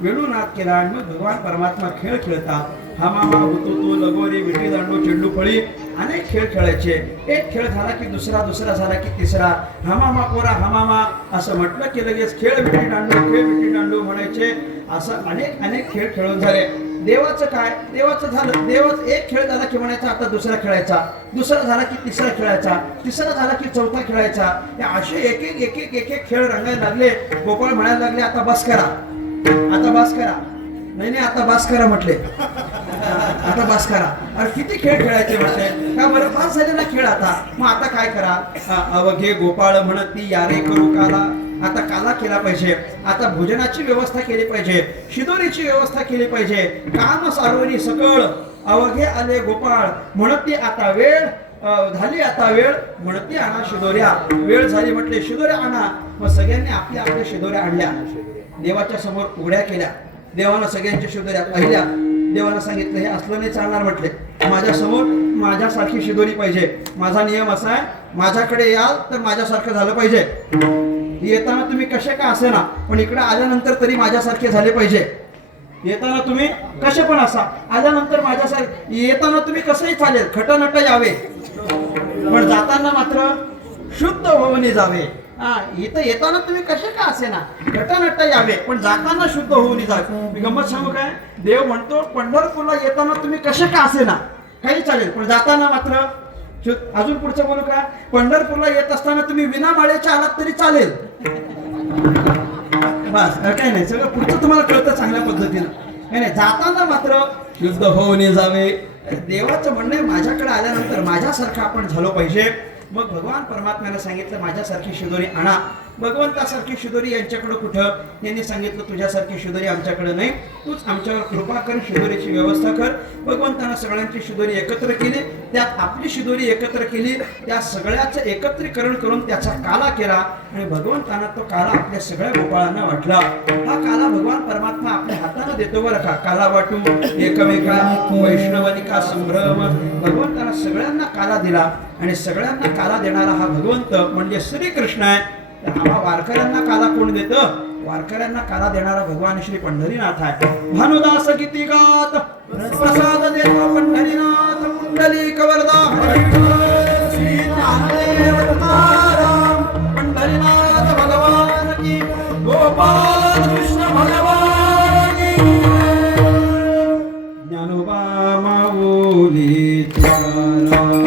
वेणुनाद केला आणि मग भगवान परमात्मा खेळ खेळतात. हमामा, हुतुतू, लगोरी, विटी दांडू, चेंडू फळी अनेक खेळ खेळायचे. एक खेळ झाला की दुसरा, दुसरा झाला की तिसरा. हमामा पोरा हमामा असं म्हटलं की लगेच खेळ विटी दांडू म्हणायचे. असं अनेक अनेक खेळ खेळून झाले. देवाचं काय, देवाचं झालं, देवाच एक खेळ झाला की म्हणायचा आता दुसरा खेळायचा, दुसरा झाला की तिसरा खेळायचा, तिसरा झाला की चौथा खेळायचा. हे असे एक एक खेळ रंगायला लागले. गोपाळ म्हणायला लागले आता बस करा, आता बस करा. नाही आता बस करा म्हटले, आता बस करा. अरे किती खेळ खेळायचे म्हटले, का बरं पास झाले ना खेळ आता. मग आता काय करा, अवघे गोपाळ म्हणत ती यारे करू काला. आता काला केला पाहिजे, आता भोजनाची व्यवस्था केली पाहिजे, शिदोरीची व्यवस्था केली पाहिजे. काम सार्वनी सकळ अवघे आले गोपाळ म्हणती आता वेळ झाली, आता वेळ म्हणती आणा शिदोऱ्या. वेळ झाली म्हटले शिदोऱ्या आणा. मग सगळ्यांनी आपल्या आपल्या शिदोऱ्या आणल्या, देवाच्या समोर उघड्या केल्या. देवानं सगळ्यांच्या शिदोऱ्या पाहिल्या. देवानं सांगितलं हे असलं नाही चालणार म्हटले, माझ्या समोर माझ्यासारखी शिदोरी पाहिजे. माझा नियम असा आहे, माझ्याकडे याल तर माझ्यासारखं झालं पाहिजे. येताना तुम्ही कसे का असे ना, पण इकडे आल्यानंतर तरी माझ्यासारखे झाले पाहिजे. येताना तुम्ही कसे पण असा, आल्यानंतर माझ्यासारखे. येताना तुम्ही कसंही चालेल, खटनट यावे, पण जाताना मात्र शुद्ध होऊन जावे. इथं येताना तुम्ही कसे का असे ना, खटनट यावे, पण जाताना शुद्ध होऊन जावे. मी गंमत सांगू काय, देव म्हणतो पंढरपूरला येताना तुम्ही कसे का असे ना, काही चालेल, पण जाताना मात्र. अजून पुढचं बोलू का, पंढरपूरला येत असताना तुम्ही विना माळेच्या आलात तरी चालेल. बस काही नाही, सगळं पुढचं तुम्हाला कळतं चांगल्या पद्धतीनं. नाही जाताना मात्र शुद्ध होऊन जावे. देवाचं म्हणणं आहे माझ्याकडे आल्यानंतर माझ्यासारखं आपण झालो पाहिजे. मग भगवान परमात्म्याने सांगितलं माझ्यासारखी शिदोरी आणा. भगवंतासारखी शिदोरी यांच्याकडे कुठं? यांनी सांगितलं तुझ्यासारखी शिदोरी आमच्याकडे नाही, तूच आमच्यावर कृपा कर, शिदोरीची व्यवस्था कर. भगवंतानं सगळ्यांची शिदोरी एकत्र केली, त्यात आपली शिदोरी एकत्र केली, त्या सगळ्याचं एकत्रीकरण करून त्याचा काला केला आणि भगवंतानं तो काला आपल्या सगळ्या गोपाळांना वाटला. हा काला भगवान परमात्मा आपल्या हाताने देतो बरं का. काला वाटू एकमेका वैष्णवनिका संभ्रम. भगवंतानं सगळ्यांना काला दिला आणि सगळ्यांना काला देणारा हा भगवंत म्हणजे श्रीकृष्ण आहे. आम्हा वारकऱ्यांना काला कोण देतं? वारकऱ्यांना काला देणारा भगवान श्री पंढरीनाथ आहे. भानुदास गीती गात प्रसाद देतो पंढरीनाथ. कुंडलिक वरदा श्री ज्ञानदेव तुकाराम. पंढरीनाथ भगवान की, गोपाल कृष्ण भगवान की. ज्ञानोबा माऊली तुकाराम.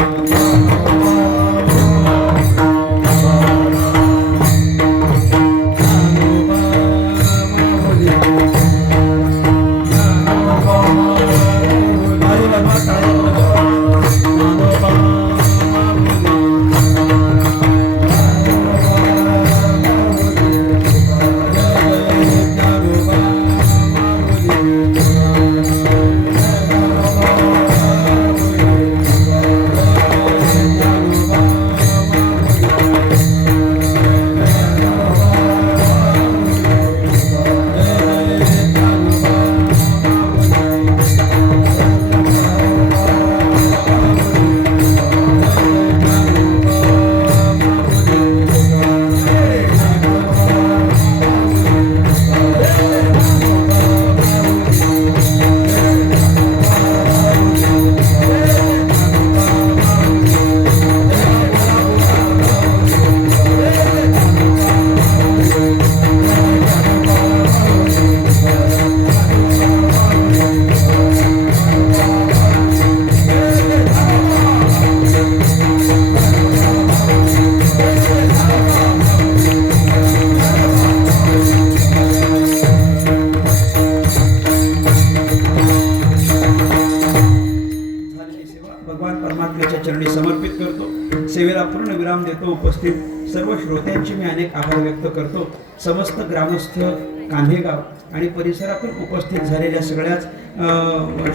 चरणी समर्पित करतो. सेवेला पूर्ण विराम देतो. उपस्थित सर्व श्रोत्यांचे मी अनेक आभार व्यक्त करतो. समस्त ग्रामस्थ कान्हेगाव आणि परिसरातून उपस्थित झालेल्या सगळ्याच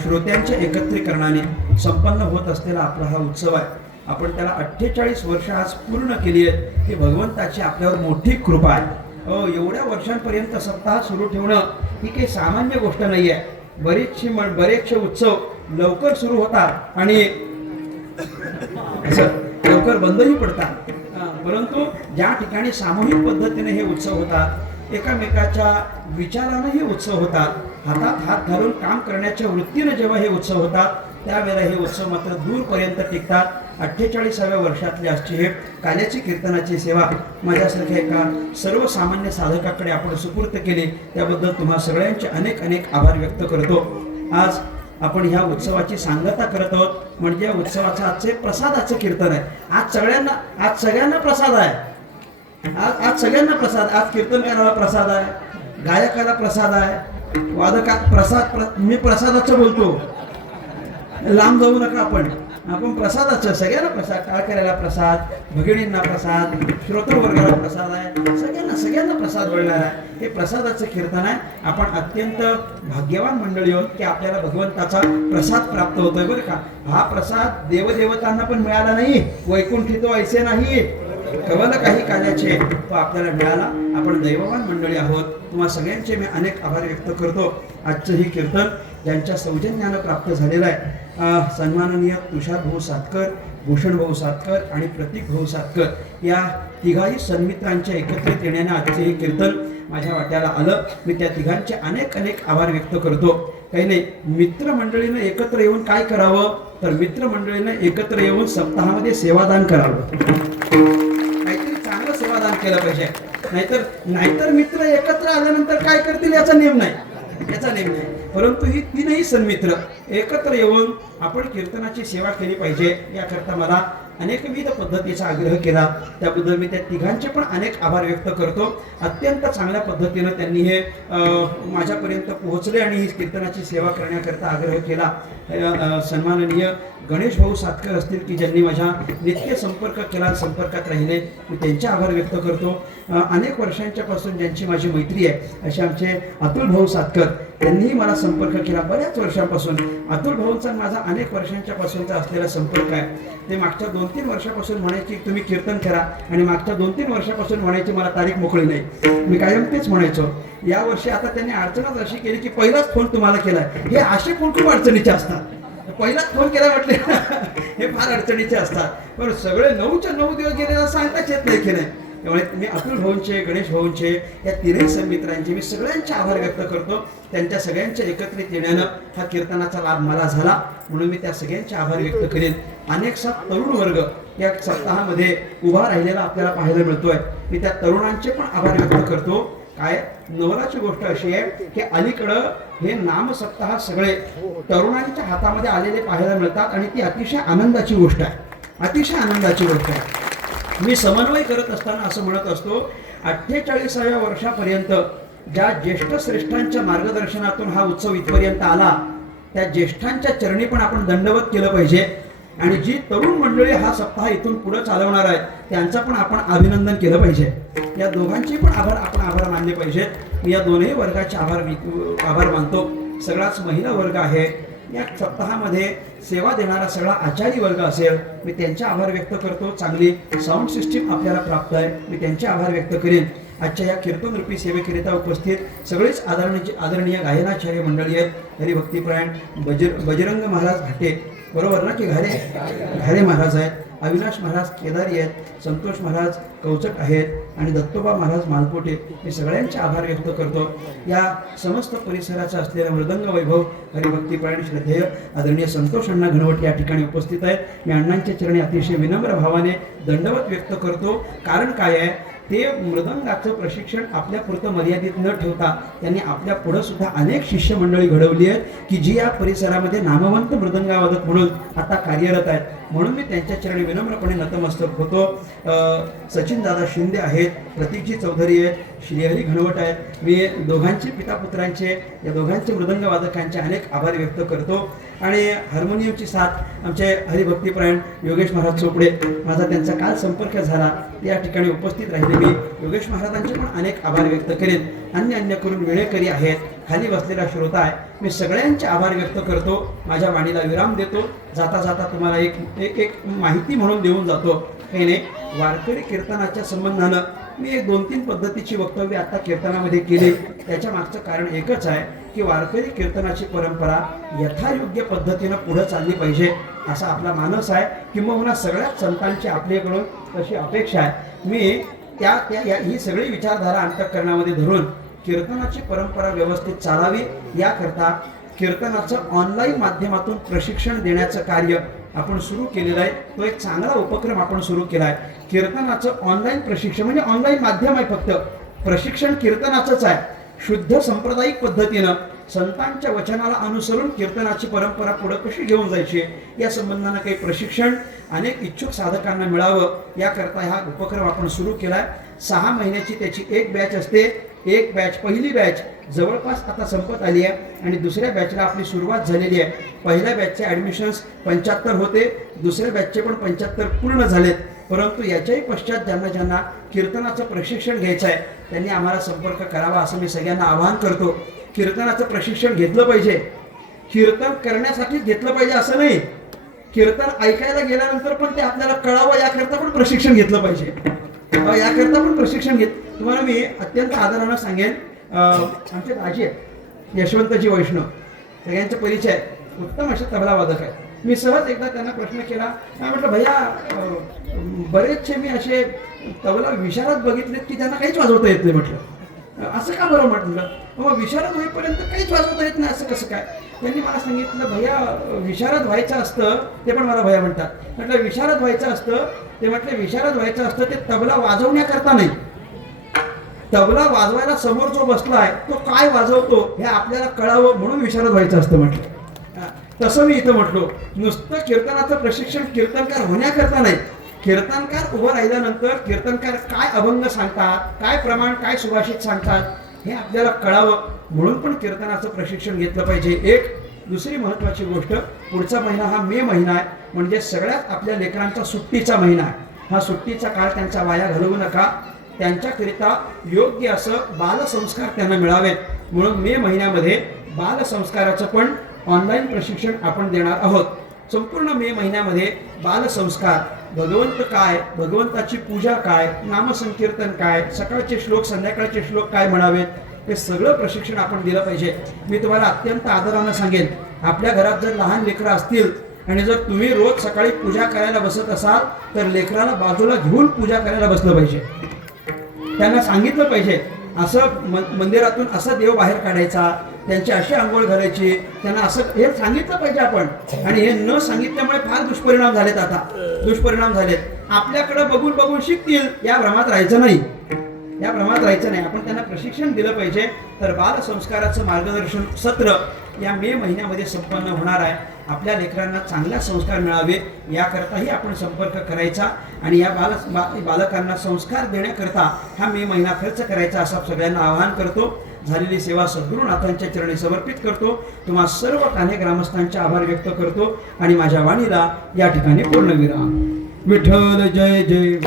श्रोत्यांच्या एकत्रीकरणाने संपन्न होत असलेला आपला हा उत्सव आहे. आपण त्याला 48 वर्ष आज पूर्ण केली आहेत. ही भगवंताची आपल्यावर मोठी कृपा आहे. एवढ्या वर्षांपर्यंत सप्ताह सुरू ठेवणं ही काही सामान्य गोष्ट नाही आहे. बरेचसे उत्सव लवकर सुरू होतात आणि असं लवकर बंदही पडतात. परंतु ज्या ठिकाणी सामूहिक पद्धतीने हे उत्सव होतात, एकामेकाच्या विचारानं हे उत्सव होतात, हातात हात घालून काम करण्याच्या वृत्तीने जेव्हा हे उत्सव होतात, त्यावेळेला हे उत्सव मात्र दूरपर्यंत टिकतात. 48व्या वर्षातली आजची हे काल्याची कीर्तनाची सेवा माझ्यासारख्या एका सर्वसामान्य साधकाकडे आपण सुपूर्त केली, त्याबद्दल तुम्हा सगळ्यांचे अनेक अनेक आभार व्यक्त करतो. आज आपण ह्या उत्सवाची सांगता करत आहोत. म्हणजे या उत्सवाचं आजचे प्रसादाचं कीर्तन आहे. आज सगळ्यांना प्रसाद आहे. आज सगळ्यांना प्रसाद. आज कीर्तनकाराला प्रसाद आहे, गायकाला प्रसाद आहे, वादकात प्रसाद. मी प्रसादाचं बोलतो, लांब जाऊ नका. आपण प्रसादाचं सगळ्यांना प्रसाद. टाळकऱ्याला प्रसाद, भगिनींना प्रसाद, श्रोतृवर्गाला प्रसाद आहे. सगळ्यांना प्रसाद मिळणार आहे. हे प्रसादाचं कीर्तन आहे. आपण अत्यंत भाग्यवान मंडळी आहोत की आपल्याला भगवंताचा प्रसाद प्राप्त होतोय बरं का. हा प्रसाद देवदेवतांना पण मिळाला नाही. वैकुंठी तो ऐसे नाही कवल काही काल्याचे तो आपल्याला मिळाला. आपण दैववान मंडळी आहोत. तुम्हा सगळ्यांचे मी अनेक आभार व्यक्त करतो. आजचं हे कीर्तन ज्यांच्या सौजन्यानं प्राप्त झालेलं आहे, सन्माननीय तुषार भाऊ सातकर, भूषण भाऊ सातकर आणि प्रतीक भाऊ सातकर या तिघाही सन्मित्रांच्या एकत्रित येण्याने आजचे हे कीर्तन माझ्या वाट्याला आलं. मी त्या तिघांचे अनेक अनेक आभार व्यक्त करतो. काही नाही, मित्रमंडळीनं एकत्र येऊन काय करावं, तर मित्रमंडळीनं एकत्र येऊन सप्ताहामध्ये सेवादान करावं. काहीतरी चांगलं सेवादान केलं पाहिजे. नाहीतर मित्र एकत्र आल्यानंतर काय करतील याचा नियम नाही. परंतु ही तीनही सन्मित्र एकत्र येऊन आपण कीर्तनाची सेवा केली पाहिजे. याकरता मला अनेकविध पद्धतीचा आग्रह केला, त्याबद्दल मी त्या तिघांचे पण अनेक आभार व्यक्त करतो. अत्यंत चांगल्या पद्धतीनं त्यांनी हे माझ्यापर्यंत पोहोचले आणि ही कीर्तनाची सेवा करण्याकरता आग्रह केला. सन्माननीय गणेश भाऊ सातकर असतील की ज्यांनी माझ्या नित्य संपर्क केला, संपर्कात राहिले, मी त्यांचे आभार व्यक्त करतो. अनेक वर्षांच्यापासून ज्यांची माझी मैत्री आहे असे आमचे अतुल भाऊ सातकर, त्यांनीही मला संपर्क केला बऱ्याच वर्षांपासून. अतुल भाऊंचा माझा अनेक वर्षांच्यापासूनचा असलेला संपर्क आहे. ते मागच्या 2-3 वर्षापासून म्हणायचे की तुम्ही कीर्तन करा, आणि मागच्या 2-3 वर्षापासून म्हणायचे मला तारीख मोकळी नाही. मी कायम तेच म्हणायचो. यावर्षी आता त्यांनी अडचणच अशी केली की पहिलाच फोन तुम्हाला केलाय. हे असे फोन खूप अडचणीचे असतात. पहिलाच फोन केला म्हटले हे फार अडचणीचे असतात. पण सगळे 9च्या 9 दिवस गेलेला सांगताच येत नाही की नाही. त्यामुळे मी अतुल भाऊंचे, गणेश भाऊंचे, या तिन्ही सन्मित्रांचे मी सगळ्यांचे आभार व्यक्त करतो. त्यांच्या सगळ्यांच्या एकत्रित येण्यानं हा कीर्तनाचा लाभ मला झाला, म्हणून मी त्या सगळ्यांचे आभार व्यक्त करेन. अनेकसा तरुण वर्ग या सप्ताहामध्ये उभा राहिलेला आपल्याला पाहायला मिळतोय. मी त्या तरुणांचे पण आभार व्यक्त करतो. काय नवलाची गोष्ट अशी आहे की अलीकडं हे नाम सप्ताह सगळे तरुणांच्या हातामध्ये आलेले पाहायला मिळतात, आणि ती अतिशय आनंदाची गोष्ट आहे. अतिशय आनंदाची गोष्ट आहे. मी समन्वय करत असताना असं म्हणत असतो, 48व्या वर्षापर्यंत ज्या ज्येष्ठ श्रेष्ठांच्या मार्गदर्शनातून हा उत्सव इथपर्यंत आला, त्या ज्येष्ठांच्या चरणी पण आपण दंडवत केलं पाहिजे. आणि जी तरुण मंडळी हा सप्ताह इथून पुढे चालवणार आहे त्यांचं पण आपण अभिनंदन केलं पाहिजे. या दोघांचे पण आपण आभार मानले पाहिजेत. मी या दोन्ही वर्गाचे आभार मानतो. सगळाच महिला वर्ग आहे. या सप्ताहामध्ये सेवा देणारा सगळा आचारी वर्ग असेल, मी त्यांचे आभार व्यक्त करतो. चांगली साऊंड सिस्टीम आपल्याला प्राप्त आहे, मी त्यांचे आभार व्यक्त करेन. आजच्या या कीर्तन रूपी सेवेकरिता उपस्थित सगळेच आदरणीय गायनाचार्य मंडळी आहेत. हरिभक्तीपरायण बजरंग महाराज घाटे, बरोबर ना, की घारे महाराज आहेत, अविनाश महाराज केदारी आहेत, संतोष महाराज कौचक आहेत, आणि दत्तोबा महाराज मालपोटे. मी सगळ्यांचे आभार व्यक्त करतो. या समस्त परिसराचा असलेला मृदंग वैभव हरिभक्तीपरायण श्रद्धेय आदरणीय संतोष अण्णा घनवट या ठिकाणी उपस्थित आहेत. मी अण्णांच्या चरणी अतिशय विनम्र भावाने दंडवत व्यक्त करतो. कारण काय आहे, ते मृदंगाचं प्रशिक्षण आपल्यापुरतं मर्यादित न ठेवता त्यांनी आपल्या पुढं सुद्धा अनेक शिष्यमंडळी घडवली आहेत की जी या परिसरामध्ये नामवंत मृदंगावादक म्हणून आता कार्यरत आहेत. म्हणून मी त्यांच्या चरणी विनम्रपणे नतमस्तक होतो. सचिन दादा शिंदे आहेत, प्रतीकजी चौधरी आहेत, श्रीहरी घनवट आहेत. मी दोघांचे पितापुत्रांचे, या दोघांचे मृदंगवादकांचे अनेक आभार व्यक्त करतो. आणि हार्मोनियमची साथ आमचे हरिभक्तीपरायण योगेश महाराज चोपडे, माझा त्यांचा काल संपर्क झाला, या ठिकाणी उपस्थित राहिले. मी योगेश महाराजांचे पण अनेक आभार व्यक्त करेन. अन्य करून वेळेकरी आहेत, खाली बसलेला श्रोता आहे, मी सगळ्यांचे आभार व्यक्त करतो. माझ्या वाणीला विराम देतो. जाता जाता तुम्हाला एक माहिती म्हणून देऊन जातो. हे नाही, वारकरी कीर्तनाच्या संबंधानं मी 2-3 पद्धतीची वक्तव्य आता कीर्तनामध्ये केली. त्याच्या मागचं कारण एकच आहे की वारकरी कीर्तनाची परंपरा यथायोग्य पद्धतीनं पुढे चालली पाहिजे असा आपला मानस आहे. किंबहुना सगळ्याच संतांची आपल्याकडून तशी अपेक्षा आहे. मी ही सगळी विचारधारा अंतःकरणामध्ये धरून कीर्तनाची परंपरा व्यवस्थित चालावी याकरता कीर्तनाचं ऑनलाईन माध्यमातून प्रशिक्षण देण्याचं कार्य आपण सुरू केलेलं आहे. तो एक चांगला उपक्रम आपण सुरू केला आहे. कीर्तनाचं ऑनलाईन प्रशिक्षण म्हणजे ऑनलाईन माध्यम आहे, फक्त प्रशिक्षण कीर्तनाचंच आहे. शुद्ध सांप्रदायिक पद्धतीनं संतांच्या वचनाला अनुसरून कीर्तनाची परंपरा पुढे कशी घेऊन जायची या संबंधानं काही प्रशिक्षण अनेक इच्छुक साधकांना मिळावं याकरता हा उपक्रम आपण सुरू केला आहे. 6 महिन्याची त्याची एक बॅच असते. एक बॅच, पहिली बॅच जवळपास आता संपत आली आहे आणि दुसऱ्या बॅचला आपली सुरुवात झालेली आहे. पहिल्या बॅचचे ॲडमिशन्स 75 होते, दुसऱ्या बॅचचे पण 75 पूर्ण झालेत. परंतु याच्याही पश्चात ज्यांना कीर्तनाचं प्रशिक्षण घ्यायचं आहे त्यांनी आम्हाला संपर्क करावा असं मी सगळ्यांना आवाहन करतो. कीर्तनाचं प्रशिक्षण घेतलं पाहिजे, कीर्तन करण्यासाठीच घेतलं पाहिजे असं नाही, कीर्तन ऐकायला गेल्यानंतर पण ते आपल्याला कळावं याकरता पण प्रशिक्षण घेतलं पाहिजे. याकरता पण प्रशिक्षण तुम्हाला मी अत्यंत आदरानं सांगेन. आमचे राजे यशवंतजी वैष्णव, सगळ्यांचा परिचय, उत्तम असे तबला वादक आहेत. मी सहज एकदा त्यांना प्रश्न केला, म्हटलं भैया बरेचसे मी असे तबला विशारद बघितलेत की त्यांना काहीच वाजवता येत नाही. म्हटलं असं का बरं? म्हटलं मग विशारद होईपर्यंत काहीच वाजवता येत नाही असं कसं काय? त्यांनी मला सांगितलं, भैया विशारद व्हायचं असतं, ते पण मला भैया म्हणतात. म्हटलं विशारद व्हायचं असतं, ते म्हटलं विशारद व्हायचं असतं ते तबला वाजवण्याकरता नाही, तबला वाजवायला समोर जो बसला आहे तो काय वाजवतो हे आपल्याला कळावं म्हणून विशारद व्हायचं असतं. म्हटलं तसं मी इथं म्हटलो, नुसतं कीर्तनाचं प्रशिक्षण कीर्तनकार होण्याकरता नाही, कीर्तनकार उभं राहिल्यानंतर कीर्तनकार काय अभंग सांगतात, काय प्रमाण, काय सुभाषित सांगतात हे आपल्याला कळावं म्हणून पण कीर्तनाचं प्रशिक्षण घेतलं पाहिजे. एक दुसरी महत्त्वाची गोष्ट, पुढचा महिना हा मे महिना आहे, म्हणजे सगळ्यात आपल्या लेकरांचा सुट्टीचा महिना आहे. हा सुट्टीचा काळ त्यांचा वाया घालवू नका. त्यांच्याकरिता योग्य असं बालसंस्कार त्यांना मिळावेत म्हणून मे महिन्यामध्ये बालसंस्काराचं पण ऑनलाईन प्रशिक्षण आपण देणार आहोत. संपूर्ण मे महिन्यामध्ये बालसंस्कार, भगवंत काय, भगवंताची पूजा काय, नामसंकीर्तन काय, सकाळचे श्लोक संध्याकाळचे श्लोक काय म्हणावेत, हे सगळं प्रशिक्षण आपण दिलं पाहिजे. मी तुम्हाला अत्यंत आदरानं सांगेन, आपल्या घरात जर लहान लेकरं असतील आणि जर तुम्ही रोज सकाळी पूजा करायला बसत असाल तर लेकराला बाजूला घेऊन पूजा करायला बसलं पाहिजे. त्यांना सांगितलं पाहिजे असं मंदिरातून असा देव बाहेर काढायचा, त्यांची अशी आंघोळ घालायची, त्यांना असं हे सांगितलं पाहिजे आपण. आणि हे न सांगितल्यामुळे फार दुष्परिणाम झालेत. आता दुष्परिणाम झालेत. आपल्याकडे बघून बघून शिकतील या भ्रमात राहायचं नाही, या भ्रमात राहायचं नाही. आपण त्यांना प्रशिक्षण दिलं पाहिजे. तर बालसंस्काराचं मार्गदर्शन सत्र या मे महिन्यामध्ये संपन्न होणार आहे. आपल्या लेकरांना चांगला संस्कार मिळावे याकरताही आपण संपर्क करायचा आणि या बालकांना संस्कार देण्याकरता हा मे महिना खर्च करायचा असं सगळ्यांना आवाहन करतो. झालेली सेवा सद्गुरुनाथांच्या चरणी समर्पित करतो. तुम्हा सर्व कान्हे ग्रामस्थांचे आभार व्यक्त करतो आणि माझ्या वाणीला या ठिकाणी पूर्णविराम. विठ्ठल जय जय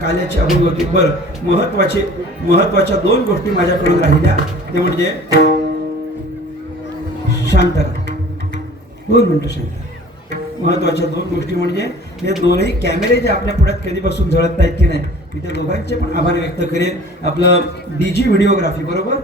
काल्याची अभंग होती. बरं, महत्वाच्या दोन गोष्टी माझ्याकडून राहिल्या, ते म्हणजे शांत राहा, 2 मिनिटं शांत. महत्वाच्या दोन गोष्टी म्हणजे हे दोनही कॅमेरे जे आपल्या पुढ्यात कधीपासून झळकत आहेत की नाही, मी त्या दोघांचे पण आभार व्यक्त करेन. आपलं DG व्हिडिओग्राफी बरोबर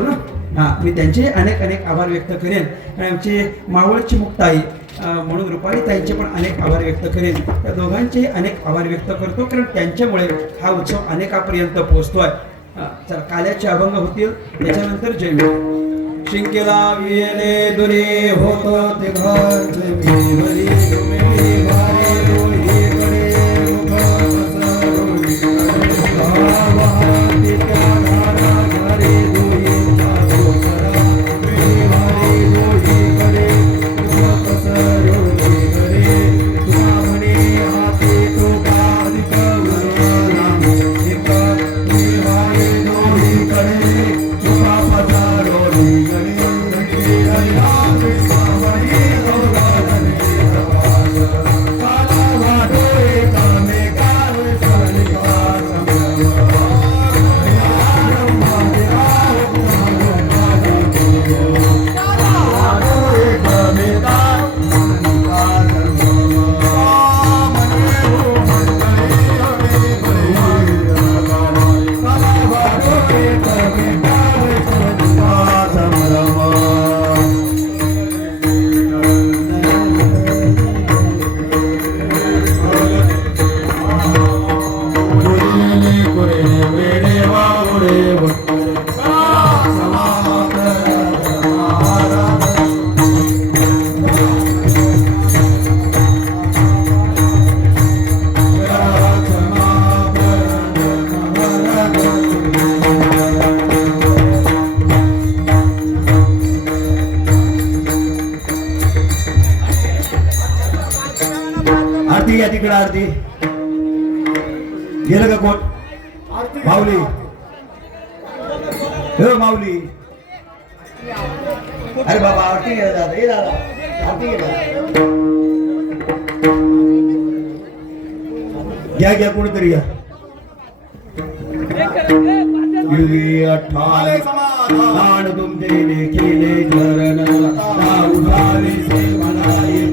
ना, हां, मी त्यांचे अनेक आभार व्यक्त करेन. आणि आमची मावळची मुक्ताई म्हणून रुपालीताईंचे पण अनेक आभार व्यक्त करेन. त्या दोघांचेही अनेक आभार व्यक्त करतो, कारण त्यांच्यामुळे हा उत्सव अनेकापर्यंत पोहोचतोय. चला, काल्याचे अभंग होतील, त्याच्यानंतर जय. शिंकेला विले दुरे होतो ते घरचे मिळवली तुम्ही भारी डोळीकडे मुख पसरवली. वाहती त्या धारा घरी डोळीचा डोकरा, तुम्ही भारी डोळीकडे मुख पसरवली रे. तुला म्हणे हाती तो कालिक उरला एक, तुम्ही भारी डोळीकडे मुख पसरवली रे. आरती या तिकडे आरती गेलं का कोण? माऊली, हो माऊली, अरे बाबा आरती गेला दादा, ये दादा आरती गेला, घ्या कोणीतरी घ्या. तुमचे देखील चरण उठावे से मनाई